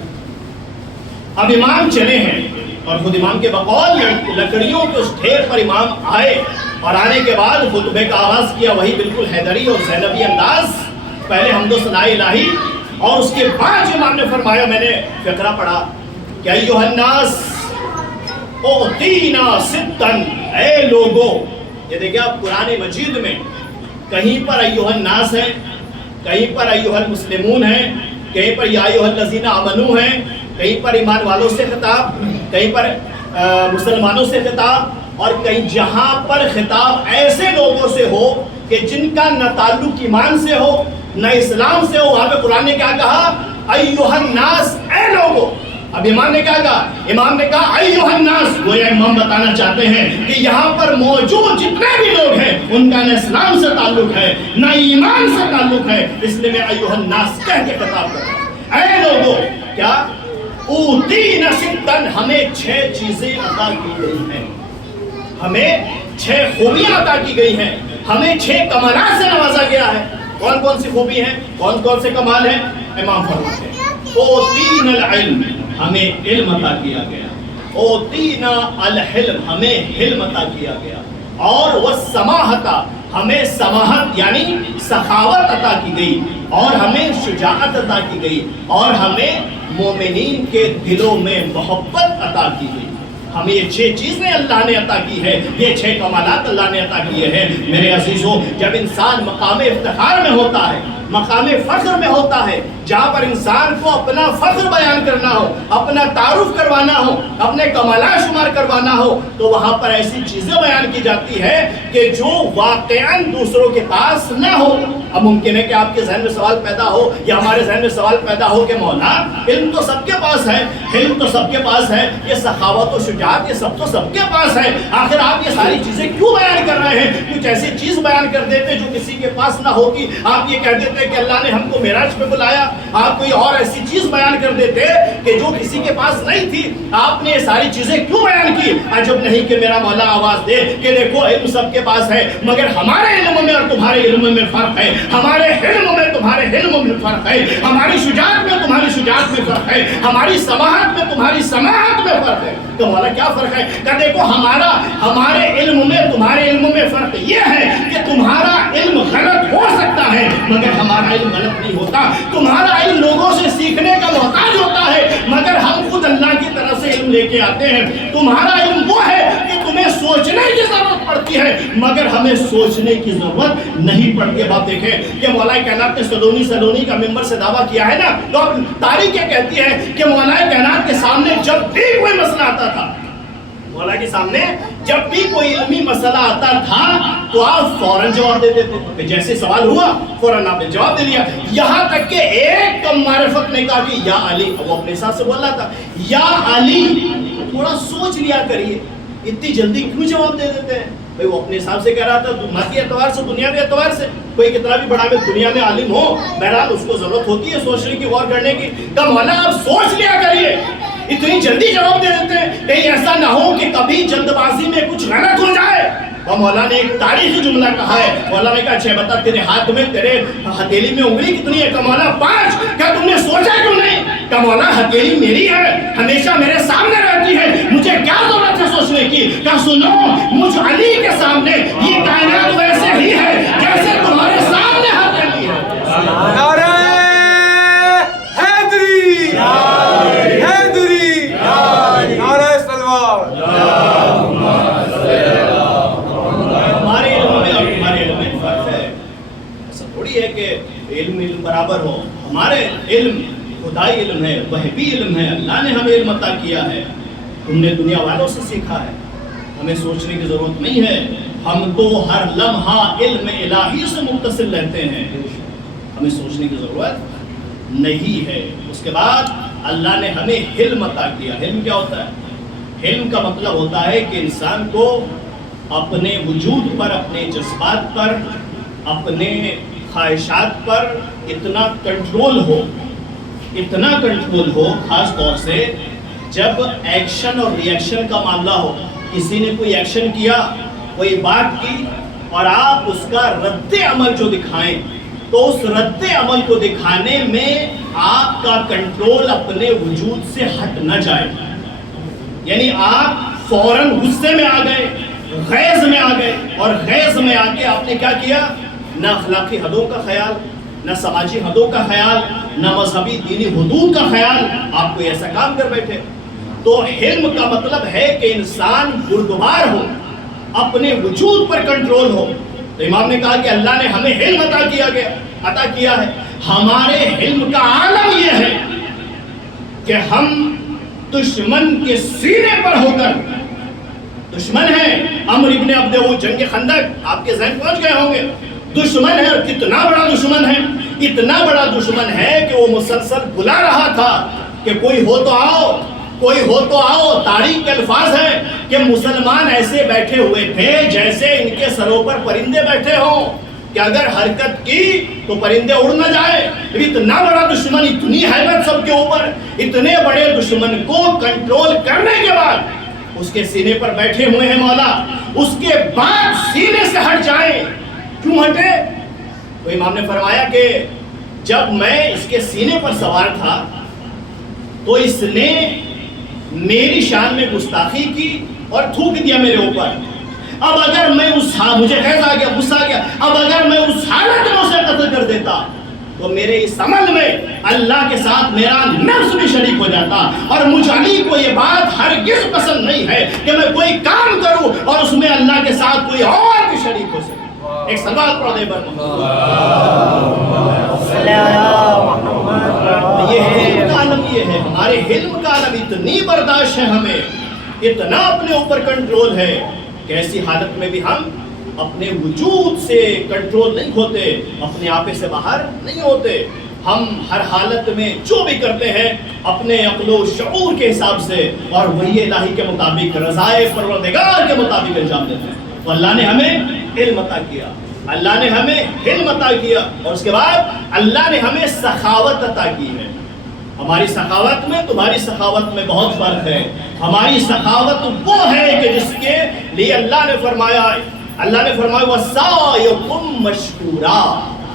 اب امام چلے ہیں اور خود امام کے بقول لکڑیوں کے اس ڈھیر پر امام آئے اور آنے کے بعد خطبے کا آغاز کیا وہی بالکل حیدری اور زینبی انداز. پہلے حمد و ثناء الہی اور اس کے بعد امام نے فرمایا, میں نے فقرہ پڑھا کہ ایھا الناس اعطینا ستن, اے لوگو. یہ دیکھیں آپ قرآن مجید میں کہیں پر ایھا الناس ہے, کہیں پر ایھا المسلمون ہے, کہیں پر یا ایھا الذین آمنوا ہے, کہیں پر ایمان والوں سے خطاب, کہیں پر مسلمانوں سے خطاب, اور کہیں جہاں پر خطاب ایسے لوگوں سے ہو کہ جن کا نہ تعلق ایمان سے ہو نہ اسلام سے ہو, وہاں پہ قرآن نے کیا کہا؟ ایھا الناس, اے لوگو. اب امام نے کیا کہا؟ امام نے کہا ایھا الناس. وہ امام بتانا چاہتے ہیں کہ یہاں پر موجود جتنے بھی لوگ ہیں ان کا نہ اسلام سے تعلق ہے نہ ایمان سے تعلق ہے, اس لیے میں ایھا الناس کہہ کے خطاب کرتا ہوں. اے لوگو, کیا اوتینا ستن، ہمیں 6 چیزیں عطا کی گئی ہیں، ہمیں 6 خوبیاں عطا کی گئی ہیں، ہمیں 6 کمالات سے نوازا گیا ہے۔ کون کون سی خوبی ہیں، کون کون سے کمال ہیں؟ امام فرماتے ہیں اوتینا العلم، ہمیں علم عطا کیا گیا، اوتینا الحلم، ہمیں حلم عطا کیا گیا، اور والسماحت، ہمیں سماحت یعنی سخاوت عطا کی گئی، اور ہمیں شجاعت عطا کی گئی، اور ہمیں مومنین کے دلوں میں محبت عطا کی گئی۔ ہمیں یہ 6 چیزیں اللہ نے عطا کی ہے، یہ 6 کمالات اللہ نے عطا کیے ہیں۔ میرے عزیزوں، جب انسان مقام افتخار میں ہوتا ہے، مقام فخر میں ہوتا ہے، جہاں پر انسان کو اپنا فخر بیان کرنا ہو، اپنا تعارف کروانا ہو، اپنے کمالات شمار کروانا ہو، تو وہاں پر ایسی چیزیں بیان کی جاتی ہے کہ جو واقعاً دوسروں کے پاس نہ ہو۔ اب ممکن ہے کہ آپ کے ذہن میں سوال پیدا ہو، یا ہمارے ذہن میں سوال پیدا ہو کہ مولا علم تو سب کے پاس ہے، علم تو سب کے پاس ہے، یہ سخاوت و شجاعت یہ سب تو سب کے پاس ہے، آخر آپ یہ ساری چیزیں کیوں بیان کر رہے ہیں؟ کچھ ایسی چیز بیان کر دیتے جو کسی کے پاس نہ ہوتی۔ آپ یہ کہہ دیتے کہ اللہ نے ہم کو معراج پہ بلایا، آپ کوئی اور ایسی چیز بیان کر دیتے کہ جو کسی کے پاس نہیں تھی۔ آپ نے یہ ساری چیزیں کیوں بیان کی؟ عجب نہیں کہ میرا مولا آواز دے کہ دیکھو علم سب کے پاس ہے، مگر ہمارے علم میں اور تمہارے علم میں فرق ہے، ہمارے علم میں تمہارے علم میں فرق ہے، ہماری شجاعت میں تمہاری شجاعت میں فرق ہے، ہماری سماحت میں تمہاری سماحت میں فرق ہے۔ تو مولا کیا فرق ہے؟ کہ دیکھو ہمارے علم میں تمہارے علم میں فرق یہ ہے کہ تمہارا علم غلط ہو سکتا ہے مگر ہمارا علم غلط نہیں ہوتا، تمہارا علم لوگوں سے سیکھنے کا محتاج ہوتا ہے مگر ہم خود اللہ کی طرف سے علم لے کے آتے ہیں، تمہارا علم وہ ہے کہ تمہیں سوچنے کی ضرورت پڑتی ہے مگر ہمیں سوچنے کی ضرورت نہیں پڑتی۔ اب دیکھیں کہ مولا کائنات نے سلونی کا ممبر سے دعویٰ کیا ہے نا، تو اب تاریخ یہ کہتی ہے کہ مولا کائنات کے سامنے جب بھی کوئی مسئلہ آتا تھا، مولا کے سامنے جب بھی کوئی علمی مسئلہ آتا تھا تو آپ فوراً جواب دے دیتے، جیسے سوال ہوا فوراً آپ نے جواب دے دیا، یہاں تک کہ ایک کم معرفت نے کہا کہ یا علی، وہ اپنے ساتھ سے بول رہا تھا یا علی تھوڑا سوچ لیا کریے، اتنی جلدی کیوں جواب دے دیتے ہیں؟ بھئی وہ اپنے حساب سے کہہ رہا تھا، مادی اعتبار سے دنیاوی اعتبار سے کوئی کتنا بھی بڑا میں دنیا میں عالم ہو، بہرحال اس کو ضرورت ہوتی ہے سوچنے کی، غور کرنے کی، تو مولا آپ سوچ لیا کریے، اتنی جلدی جواب دے دیتے ہیں، کہیں ایسا نہ ہو کہ کبھی جلد بازی میں کچھ غلط ہو جائے۔ اور مولا نے ایک تاریخی جملہ کہا ہے، مولا نے کہا اچھا بتا تیرے ہاتھ میں تیرے ہتھیلی میں انگلی کتنی ہے؟ کہ مولا 5، کیا تم نے سوچا کیوں نہیں؟ کہ مولا ہتھیلی میری ہے، ہمیشہ میرے سامنے رہتی ہے، مجھے کیا ضرورت ہے سوچنے کی؟ کہ سنو مجھ علی کے سامنے یہ کائنات ویسے ہی ہے جیسے تمہارے سامنے ہتھیلی ہے۔ نعرہ حیدری، حیدری، نعرہ سلوات۔ ہمارے علم میں اور تمہارے علم میں فرق ہے، ایسا تھوڑی ہے کہ علم برابر ہو، ہمارے علم خدائی علم ہے، وحی علم ہے، اللہ نے ہمیں علم عطا کیا ہے، تم نے دنیا والوں سے سیکھا ہے، ہمیں سوچنے کی ضرورت نہیں ہے، ہم تو ہر لمحہ علم الہی سے متصل رہتے ہیں، ہمیں سوچنے کی ضرورت نہیں ہے۔ اس کے بعد اللہ نے ہمیں حلم عطا کیا۔ حلم کیا ہوتا ہے؟ حلم کا مطلب ہوتا ہے کہ انسان کو اپنے وجود پر، اپنے جذبات پر، اپنے خواہشات پر اتنا کنٹرول ہو، اتنا کنٹرول ہو، خاص طور سے جب ایکشن اور ری ایکشن کا معاملہ ہو، کسی نے کوئی ایکشن کیا، کوئی بات کی اور آپ اس کا رد عمل جو دکھائیں تو اس رد عمل کو دکھانے میں آپ کا کنٹرول اپنے وجود سے ہٹ نہ جائے، یعنی آپ فوراً غصے میں آ گئے، غیظ میں آ گئے، اور غیظ میں آ کے آپ نے کیا کیا؟ نہ اخلاقی حدوں کا خیال، نہ سماجی حدوں کا خیال، نہ مذہبی دینی حدود کا خیال، آپ کوئی ایسا کام کر بیٹھے۔ تو حلم کا مطلب ہے کہ انسان بردبار ہو، اپنے وجود پر کنٹرول ہو۔ تو امام نے کہا کہ اللہ نے ہمیں علم عطا کیا ہے، ہمارے علم کا عالم یہ ہے کہ ہم دشمن کے سینے پر ہو کر، دشمن ہے عمرو ابن عبد وہ جنگ خندق، آپ کے ذہن پہنچ گئے ہوں گے، دشمن ہے، اور کتنا بڑا دشمن ہے، اتنا بڑا دشمن ہے کہ وہ مسلسل بلا رہا تھا کہ کوئی ہو تو آؤ، کوئی ہو تو آؤ۔ تاریخ کے الفاظ ہیں کہ مسلمان ایسے بیٹھے ہوئے تھے جیسے ان کے سروں پر پرندے بیٹھے ہوں، کہ اگر حرکت کی تو پرندے اڑ نہ جائے. اتنا بڑا دشمن, اتنی ہیبت سب کے اوپر, اتنے بڑے دشمن کو کنٹرول کرنے کے بعد اس کے سینے پر بیٹھے ہوئے ہیں مولا, اس کے بعد سینے سے ہٹ جائیں. کیوں ہٹے؟ تو امام نے فرمایا کہ جب میں اس کے سینے پر سوار تھا تو اس نے میری شان میں گستاخی کی اور تھوک دیا میرے اوپر. اب اگر میں مجھے غیظ آ گیا, غصہ آ گیا, اب اگر میں اس حالت میں اسے قتل کر دیتا تو میرے اس عمل میں اللہ کے ساتھ میرا نفس بھی شریک ہو جاتا. اور مجھ علی کو یہ بات ہرگز پسند نہیں ہے کہ میں کوئی کام کروں اور اس میں اللہ کے ساتھ کوئی اور بھی شریک ہو سکے. ایک سلوات پڑھ دے یہ حلم کا عالم, یہ ہے ہمارے حلم کا عالم. اتنی برداشت ہے ہمیں, اتنا اپنے اوپر کنٹرول ہے کہ ایسی حالت میں بھی ہم اپنے وجود سے کنٹرول نہیں ہوتے, اپنے آپے سے باہر نہیں ہوتے. ہم ہر حالت میں جو بھی کرتے ہیں اپنے عقل و شعور کے حساب سے اور وحی الہی کے مطابق, رضائے پروردگار کے مطابق انجام دیتے ہیں. تو اللہ نے ہمیں علم عطا کیا, اللہ نے ہمیں علم عطا کیا, اور اس کے بعد اللہ نے ہمیں سخاوت عطا کی ہے. ہماری سخاوت میں تمہاری سخاوت میں بہت فرق ہے. ہماری سخاوت وہ ہے کہ جس کے لیے اللہ نے فرمایا وَسَعْيُكُمْ مَشْكُورًا,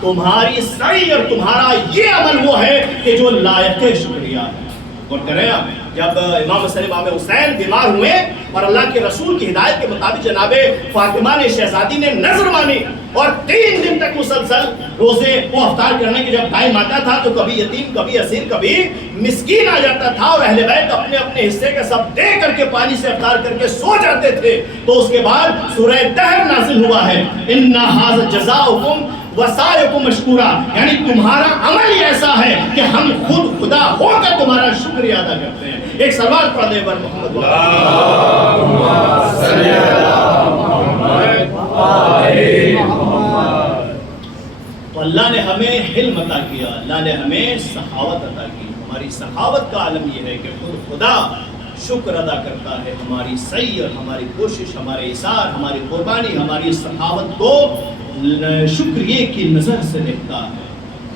تمہاری سعی اور تمہارا یہ عمل وہ ہے کہ جو لائق شکریہ ہے. اور کریں جب امام حسن امام حسین بیمار ہوئے اور اللہ کے رسول کی ہدایت کے مطابق جناب فاطمہ نے شہزادی نے نظر مانی اور 3 دن تک مسلسل روزے و افطار کرنے کے جب ٹائم آتا تھا تو کبھی یتیم, کبھی اسیر, کبھی مسکین آ جاتا تھا اور اہل بیت اپنے اپنے حصے کا سب دے کر کے پانی سے افطار کر کے سو جاتے تھے. تو اس کے بعد سورہ دہر نازل ہوا ہے, اِنَّ هَذَا جَزَاؤُكُمْ وَسَعْيُكُمْ مَشْكُورًا, یعنی تمہارا عمل ہی ایسا ہے کہ ہم خود خدا ہو کر تمہارا شکریہ ادا کرتے ہیں. ایک سوال پڑھ دے بر محمد تو اللہ نے ہمیں حلم عطا کیا, اللہ نے ہمیں سخاوت عطا کی. ہماری سخاوت کا عالم یہ ہے کہ خود خدا شکر ادا کرتا ہے. ہماری سعی اور ہماری کوشش, ہمارے اثار, ہماری قربانی, ہماری سخاوت کو شکریہ کی نظر سے دیکھتا ہے.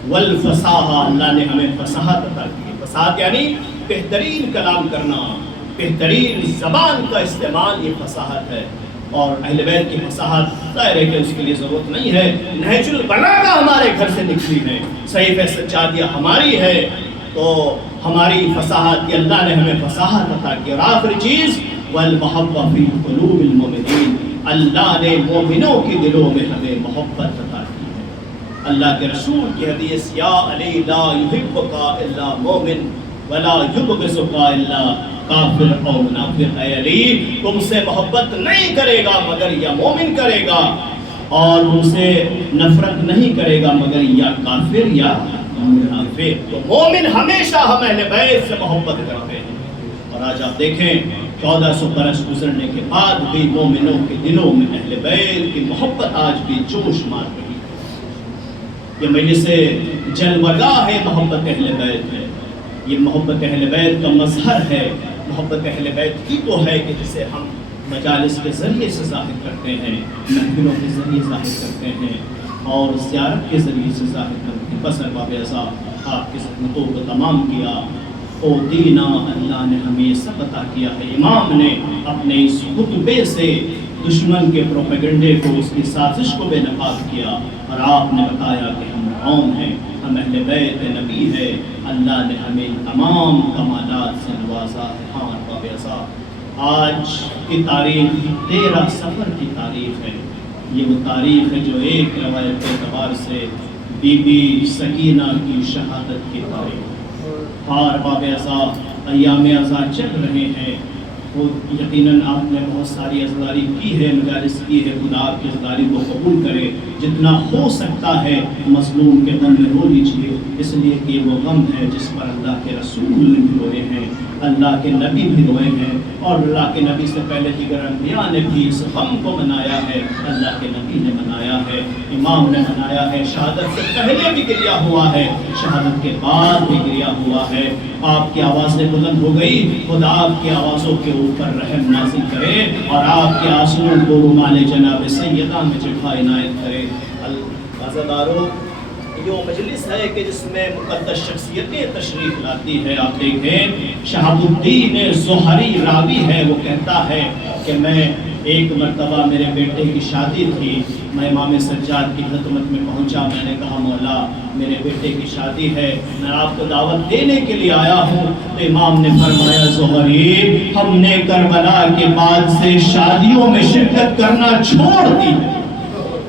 والفصاحہ, اللہ نے ہمیں فصاحت عطا کی. فصاحت یعنی بہترین کلام کرنا, بہترین زبان کا استعمال, یہ فصاحت ہے. اور اہل بیت کی فصاحت ظاہر ہے کہ اس کے لیے ضرورت نہیں ہے. نہج البلاغہ ہمارے گھر سے نکلی ہے, صحیفہ سجادیہ ہماری ہے, تو ہماری فصاحت کی اللہ نے ہمیں فصاحت عطا کی. اور آخری چیز والمحبہ فی قلوب المؤمنین, اللہ نے مومنوں کے دلوں میں ہمیں محبت عطا کی ہے. اللہ کے رسول کی حدیث, یا علی لا یحبک الا مومن ولا یبغضک الا کافر او منافق. اے علی, تم سے محبت نہیں کرے گا مگر یا مومن کرے گا, اور تم سے نفرت نہیں کرے گا مگر یا کافر یا منافق. تو مومن ہمیشہ ہم اہل بیت سے محبت کرتے ہیں. اور آج آپ دیکھیں 1400 برس گزرنے کے بعد بھی مومنوں کے دلوں میں اہل بیت کی محبت آج بھی جوش مار رہی ہے. یہ مجلس جلوگاہ ہے, محبت اہل بیت ہے. یہ محبت اہل بیت کا مظہر ہے. محبت اہل بیت کی تو ہے کہ جسے ہم مجالس کے ذریعے سے ظاہر کرتے ہیں, محفلوں کے ذریعے ظاہر کرتے ہیں, اور زیارت کے ذریعے سے ظاہر کرتے ہیں. بس ارباب اعزاز, آپ کی خدمتوں کو تمام کیا تو دینا اللہ نے ہمیں یہ سب عطا کیا ہے. امام نے اپنے اس خطبے سے دشمن کے پروپیگنڈے کو, اس کی سازش کو بے نقاب کیا, اور آپ نے بتایا کہ ہم قوم ہیں, ہم اہل بیت نبی ہے. اللہ نے ہمیں تمام کمالات سے نوازا ہے. ہاں ارباب اعزاز, آج کی تاریخ 13 صفر کی تاریخ ہے. یہ وہ تاریخ ہے جو ایک روایت کے اعتبار سے بی بی سکینہ کی شہادت کی تاریخ. ہاں ارباب اعزاز, ایام اعزاز چل رہے ہیں. وہ یقیناً آپ نے بہت ساری عزاداری کی ہے, مجالس کی ہے. خدا آپ کی عزاداری کو قبول کرے. جتنا ہو سکتا ہے مظلوم کے غم میں رو لیجیے, اس لیے کہ وہ غم ہے جس پر اللہ کے رسول بھی روئے ہیں, اللہ کے نبی بھی روئے ہیں, اور اللہ کے نبی سے پہلے دیگر انبیاء نے بھی اس غم کو منایا ہے. اللہ کے نبی نے منایا ہے, امام نے منایا ہے. شہادت سے پہلے بھی گریا ہوا ہے, شہادت کے بعد بھی گریا ہوا ہے. آپ کی آوازیں بلند ہو گئی, خدا آپ کی آوازوں کے اوپر رحم نازل کرے, اور آپ کے آنسوؤں کو رومال جناب سیدہ میں چٹھا عنایت کرے. عزاداروں، یہ وہ مجلس ہے کہ جس میں مقدس شخصیتیں تشریف لاتی ہے. آپ دیکھیں شہاب الدین زہری راوی ہے، وہ کہتا ہے کہ میں ایک مرتبہ میرے بیٹے کی شادی تھی، میں امام سجاد کی خدمت میں پہنچا. میں نے کہا مولا میرے بیٹے کی شادی ہے، میں آپ کو دعوت دینے کے لیے آیا ہوں. تو امام نے فرمایا زہری ہم نے کربلا کے بعد سے شادیوں میں شرکت کرنا چھوڑ دی.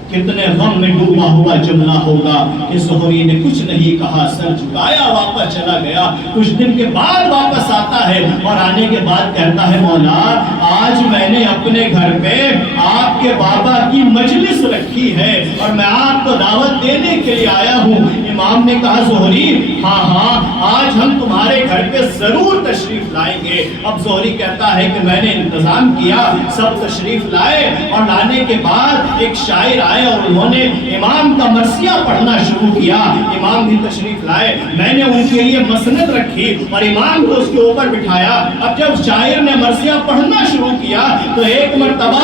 کتنے غم میں ڈوبا ہوا جملہ ہوگا کہ زہری نے کچھ نہیں کہا، سر جھکایا واپس چلا گیا. کچھ دن کے بعد واپس آتا ہے اور آنے کے بعد کہتا ہے مولا آج میں نے اپنے گھر پہ آپ کے بابا کی مجلس رکھی ہے اور میں آپ کو دعوت دینے کے لیے آیا ہوں. امام نے کہا زہری ہاں آج ہم تمہارے گھر پہ ضرور تشریف لائیں گے. اب زہری کہتا ہے کہ میں نے انتظام کیا، سب تشریف لائے اور لانے کے بعد ایک شاعر آئے اور انہوں نے امام کا مرثیہ پڑھنا شروع کیا. امام بھی تشریف لائے، میں نے ان کے لیے مسند رکھی اور امام کو اس کے اوپر بٹھایا. اب جب شاعر نے مرثیہ پڑھنا شروع کیا تو ایک مرتبہ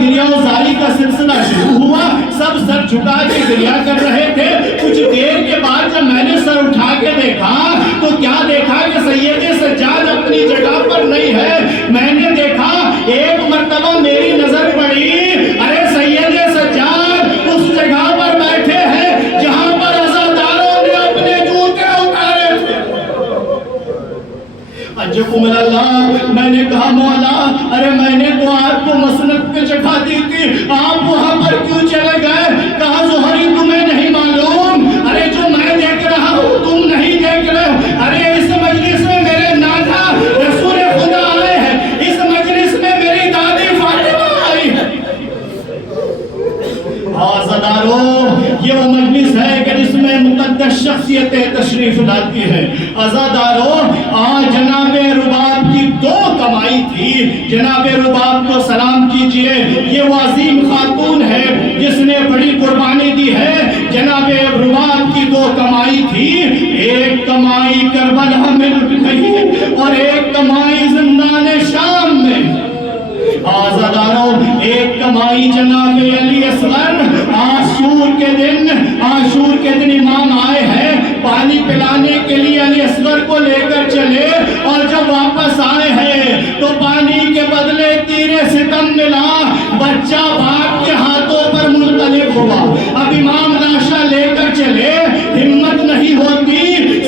گریہ و زاری کا سلسلہ شروع ہوا. سب سر جھکا کے گریہ کر رہے تھے. کچھ دیر کے بعد جب میں نے سر اٹھا کے دیکھا تو کیا دیکھا کہ سید سجاد اپنی جگہ پر نہیں ہے. میں نے دیکھا ایک مرتبہ میری نظر پڑی، ارے سید سجاد اس جگہ پر بیٹھے ہیں جہاں پر عزاداروں نے اپنے جوتے اتارے تھے. اجکم اللہ، میں نے کہا مولا ارے میں نے تو آپ کو مسند پہ جگہ دی تھی، آپ وہاں پر کیوں چلے گئے؟ کہا زہری تمہیں نہیں معلوم، ارے جو میں دیکھ رہا ہوں تم نہیں دیکھ رہے ہو. ارے اس مجلس میں میرے نانا رسول خدا آئے ہیں، اس مجلس میں میری دادی فاطمہ آئی ہے. عزاداروں، یہ وہ مجلس ہے کہ جس میں مقدس شخصیتیں تشریف لاتی ہے. عزاداروں، آج جناب رباب کی دو کمائی تھی. جناب رباب کو سلام کیجئے، یہ وہ عظیم خاتون ہے جس نے بڑی قربانی دی ہے. جناب رباب کی دو کمائی تھی، ایک کمائی کربلا میں لٹ گئی اور ایک کمائی زندان شام میں. عزاداروں، ایک کمائی جناب علی اصغر عاشور کے دن امام آئے ہیں پانی پلانے کے لیے. علی اصغر کو لے کر چلے اور جب واپس آئے ہیں تو پانی کے بدلے تیر ستم ملا. بچہ باپ کے ہاتھوں پر منقلب ہوا. اب امام لاشا لے کر چلے، ہمت نہیں ہوتی،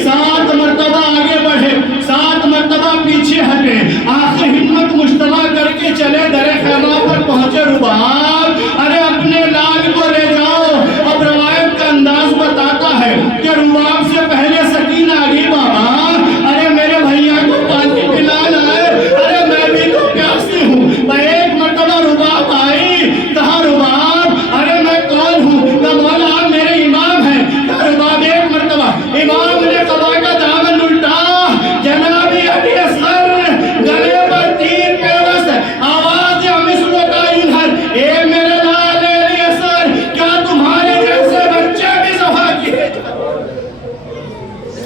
7 مرتبہ آگے بڑھے، 7 مرتبہ پیچھے ہٹے، آخر ہمت مجتمع کر کے چلے در خیمہ پر پہنچے. رباب ارے اپنے لال کو لے جاؤ. اب روایت کا انداز بتاتا ہے کہ رباب سے پہلے سکینہ آ گئی، بابا ارے میرے بھیا کو پانی پلانا ہے، ارے میں بھی تو پیاسی ہوں. میں ایک مرتبہ رباب آئی، کہا رباب ارے میں کون ہوں؟ کہا مولا میرے امام ہیں. کہا رباب ایک مرتبہ امام نے قضا کا دامن الٹا. جناب علی اصغر گلے پر تیر پیوست آواز مثل کا انہر، اے میرے لال علی اصغر کیا تمہارے جیسے بچے بھی ذبح کیے؟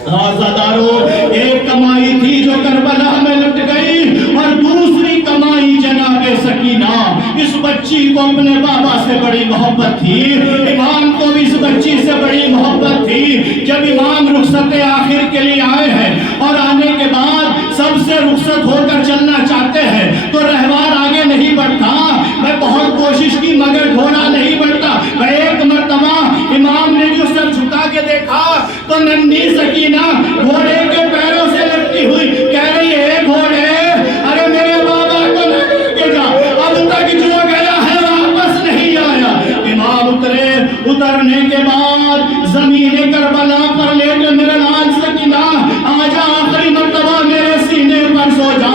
عزاداروں، ایک کمائی تھی جو کربلا میں لٹ گئی اور دوسری کمائی جناب سکینہ. اس بچی کو اپنے بابا سے بڑی محبت تھی، امام کو بھی اس بچی سے بڑی محبت تھی. جب امام رخصت آخر کے لیے آئے ہیں اور آنے کے بعد سب سے رخصت ہو کر چلنا چاہتے ہیں تو رہوار آگے نہیں بڑھتا. میں بہت کوشش کی مگر گھوڑا نہیں بڑھتا. میں ایک مرتبہ امام نے جو سر جھکا کے دیکھا تو ننھی سکینہ گھوڑے کے پیروں سے لپٹی ہوئی کہہ رہی ہے گھوڑے ارے میرے بابا کو نہ لے کے جا، اب تک جو گیا ہے واپس نہیں آیا. امام اترنے کے بعد زمین کربلا پر لے کر میرے لال سکینہ آجا آخری مرتبہ میرے سینے پر سو جا.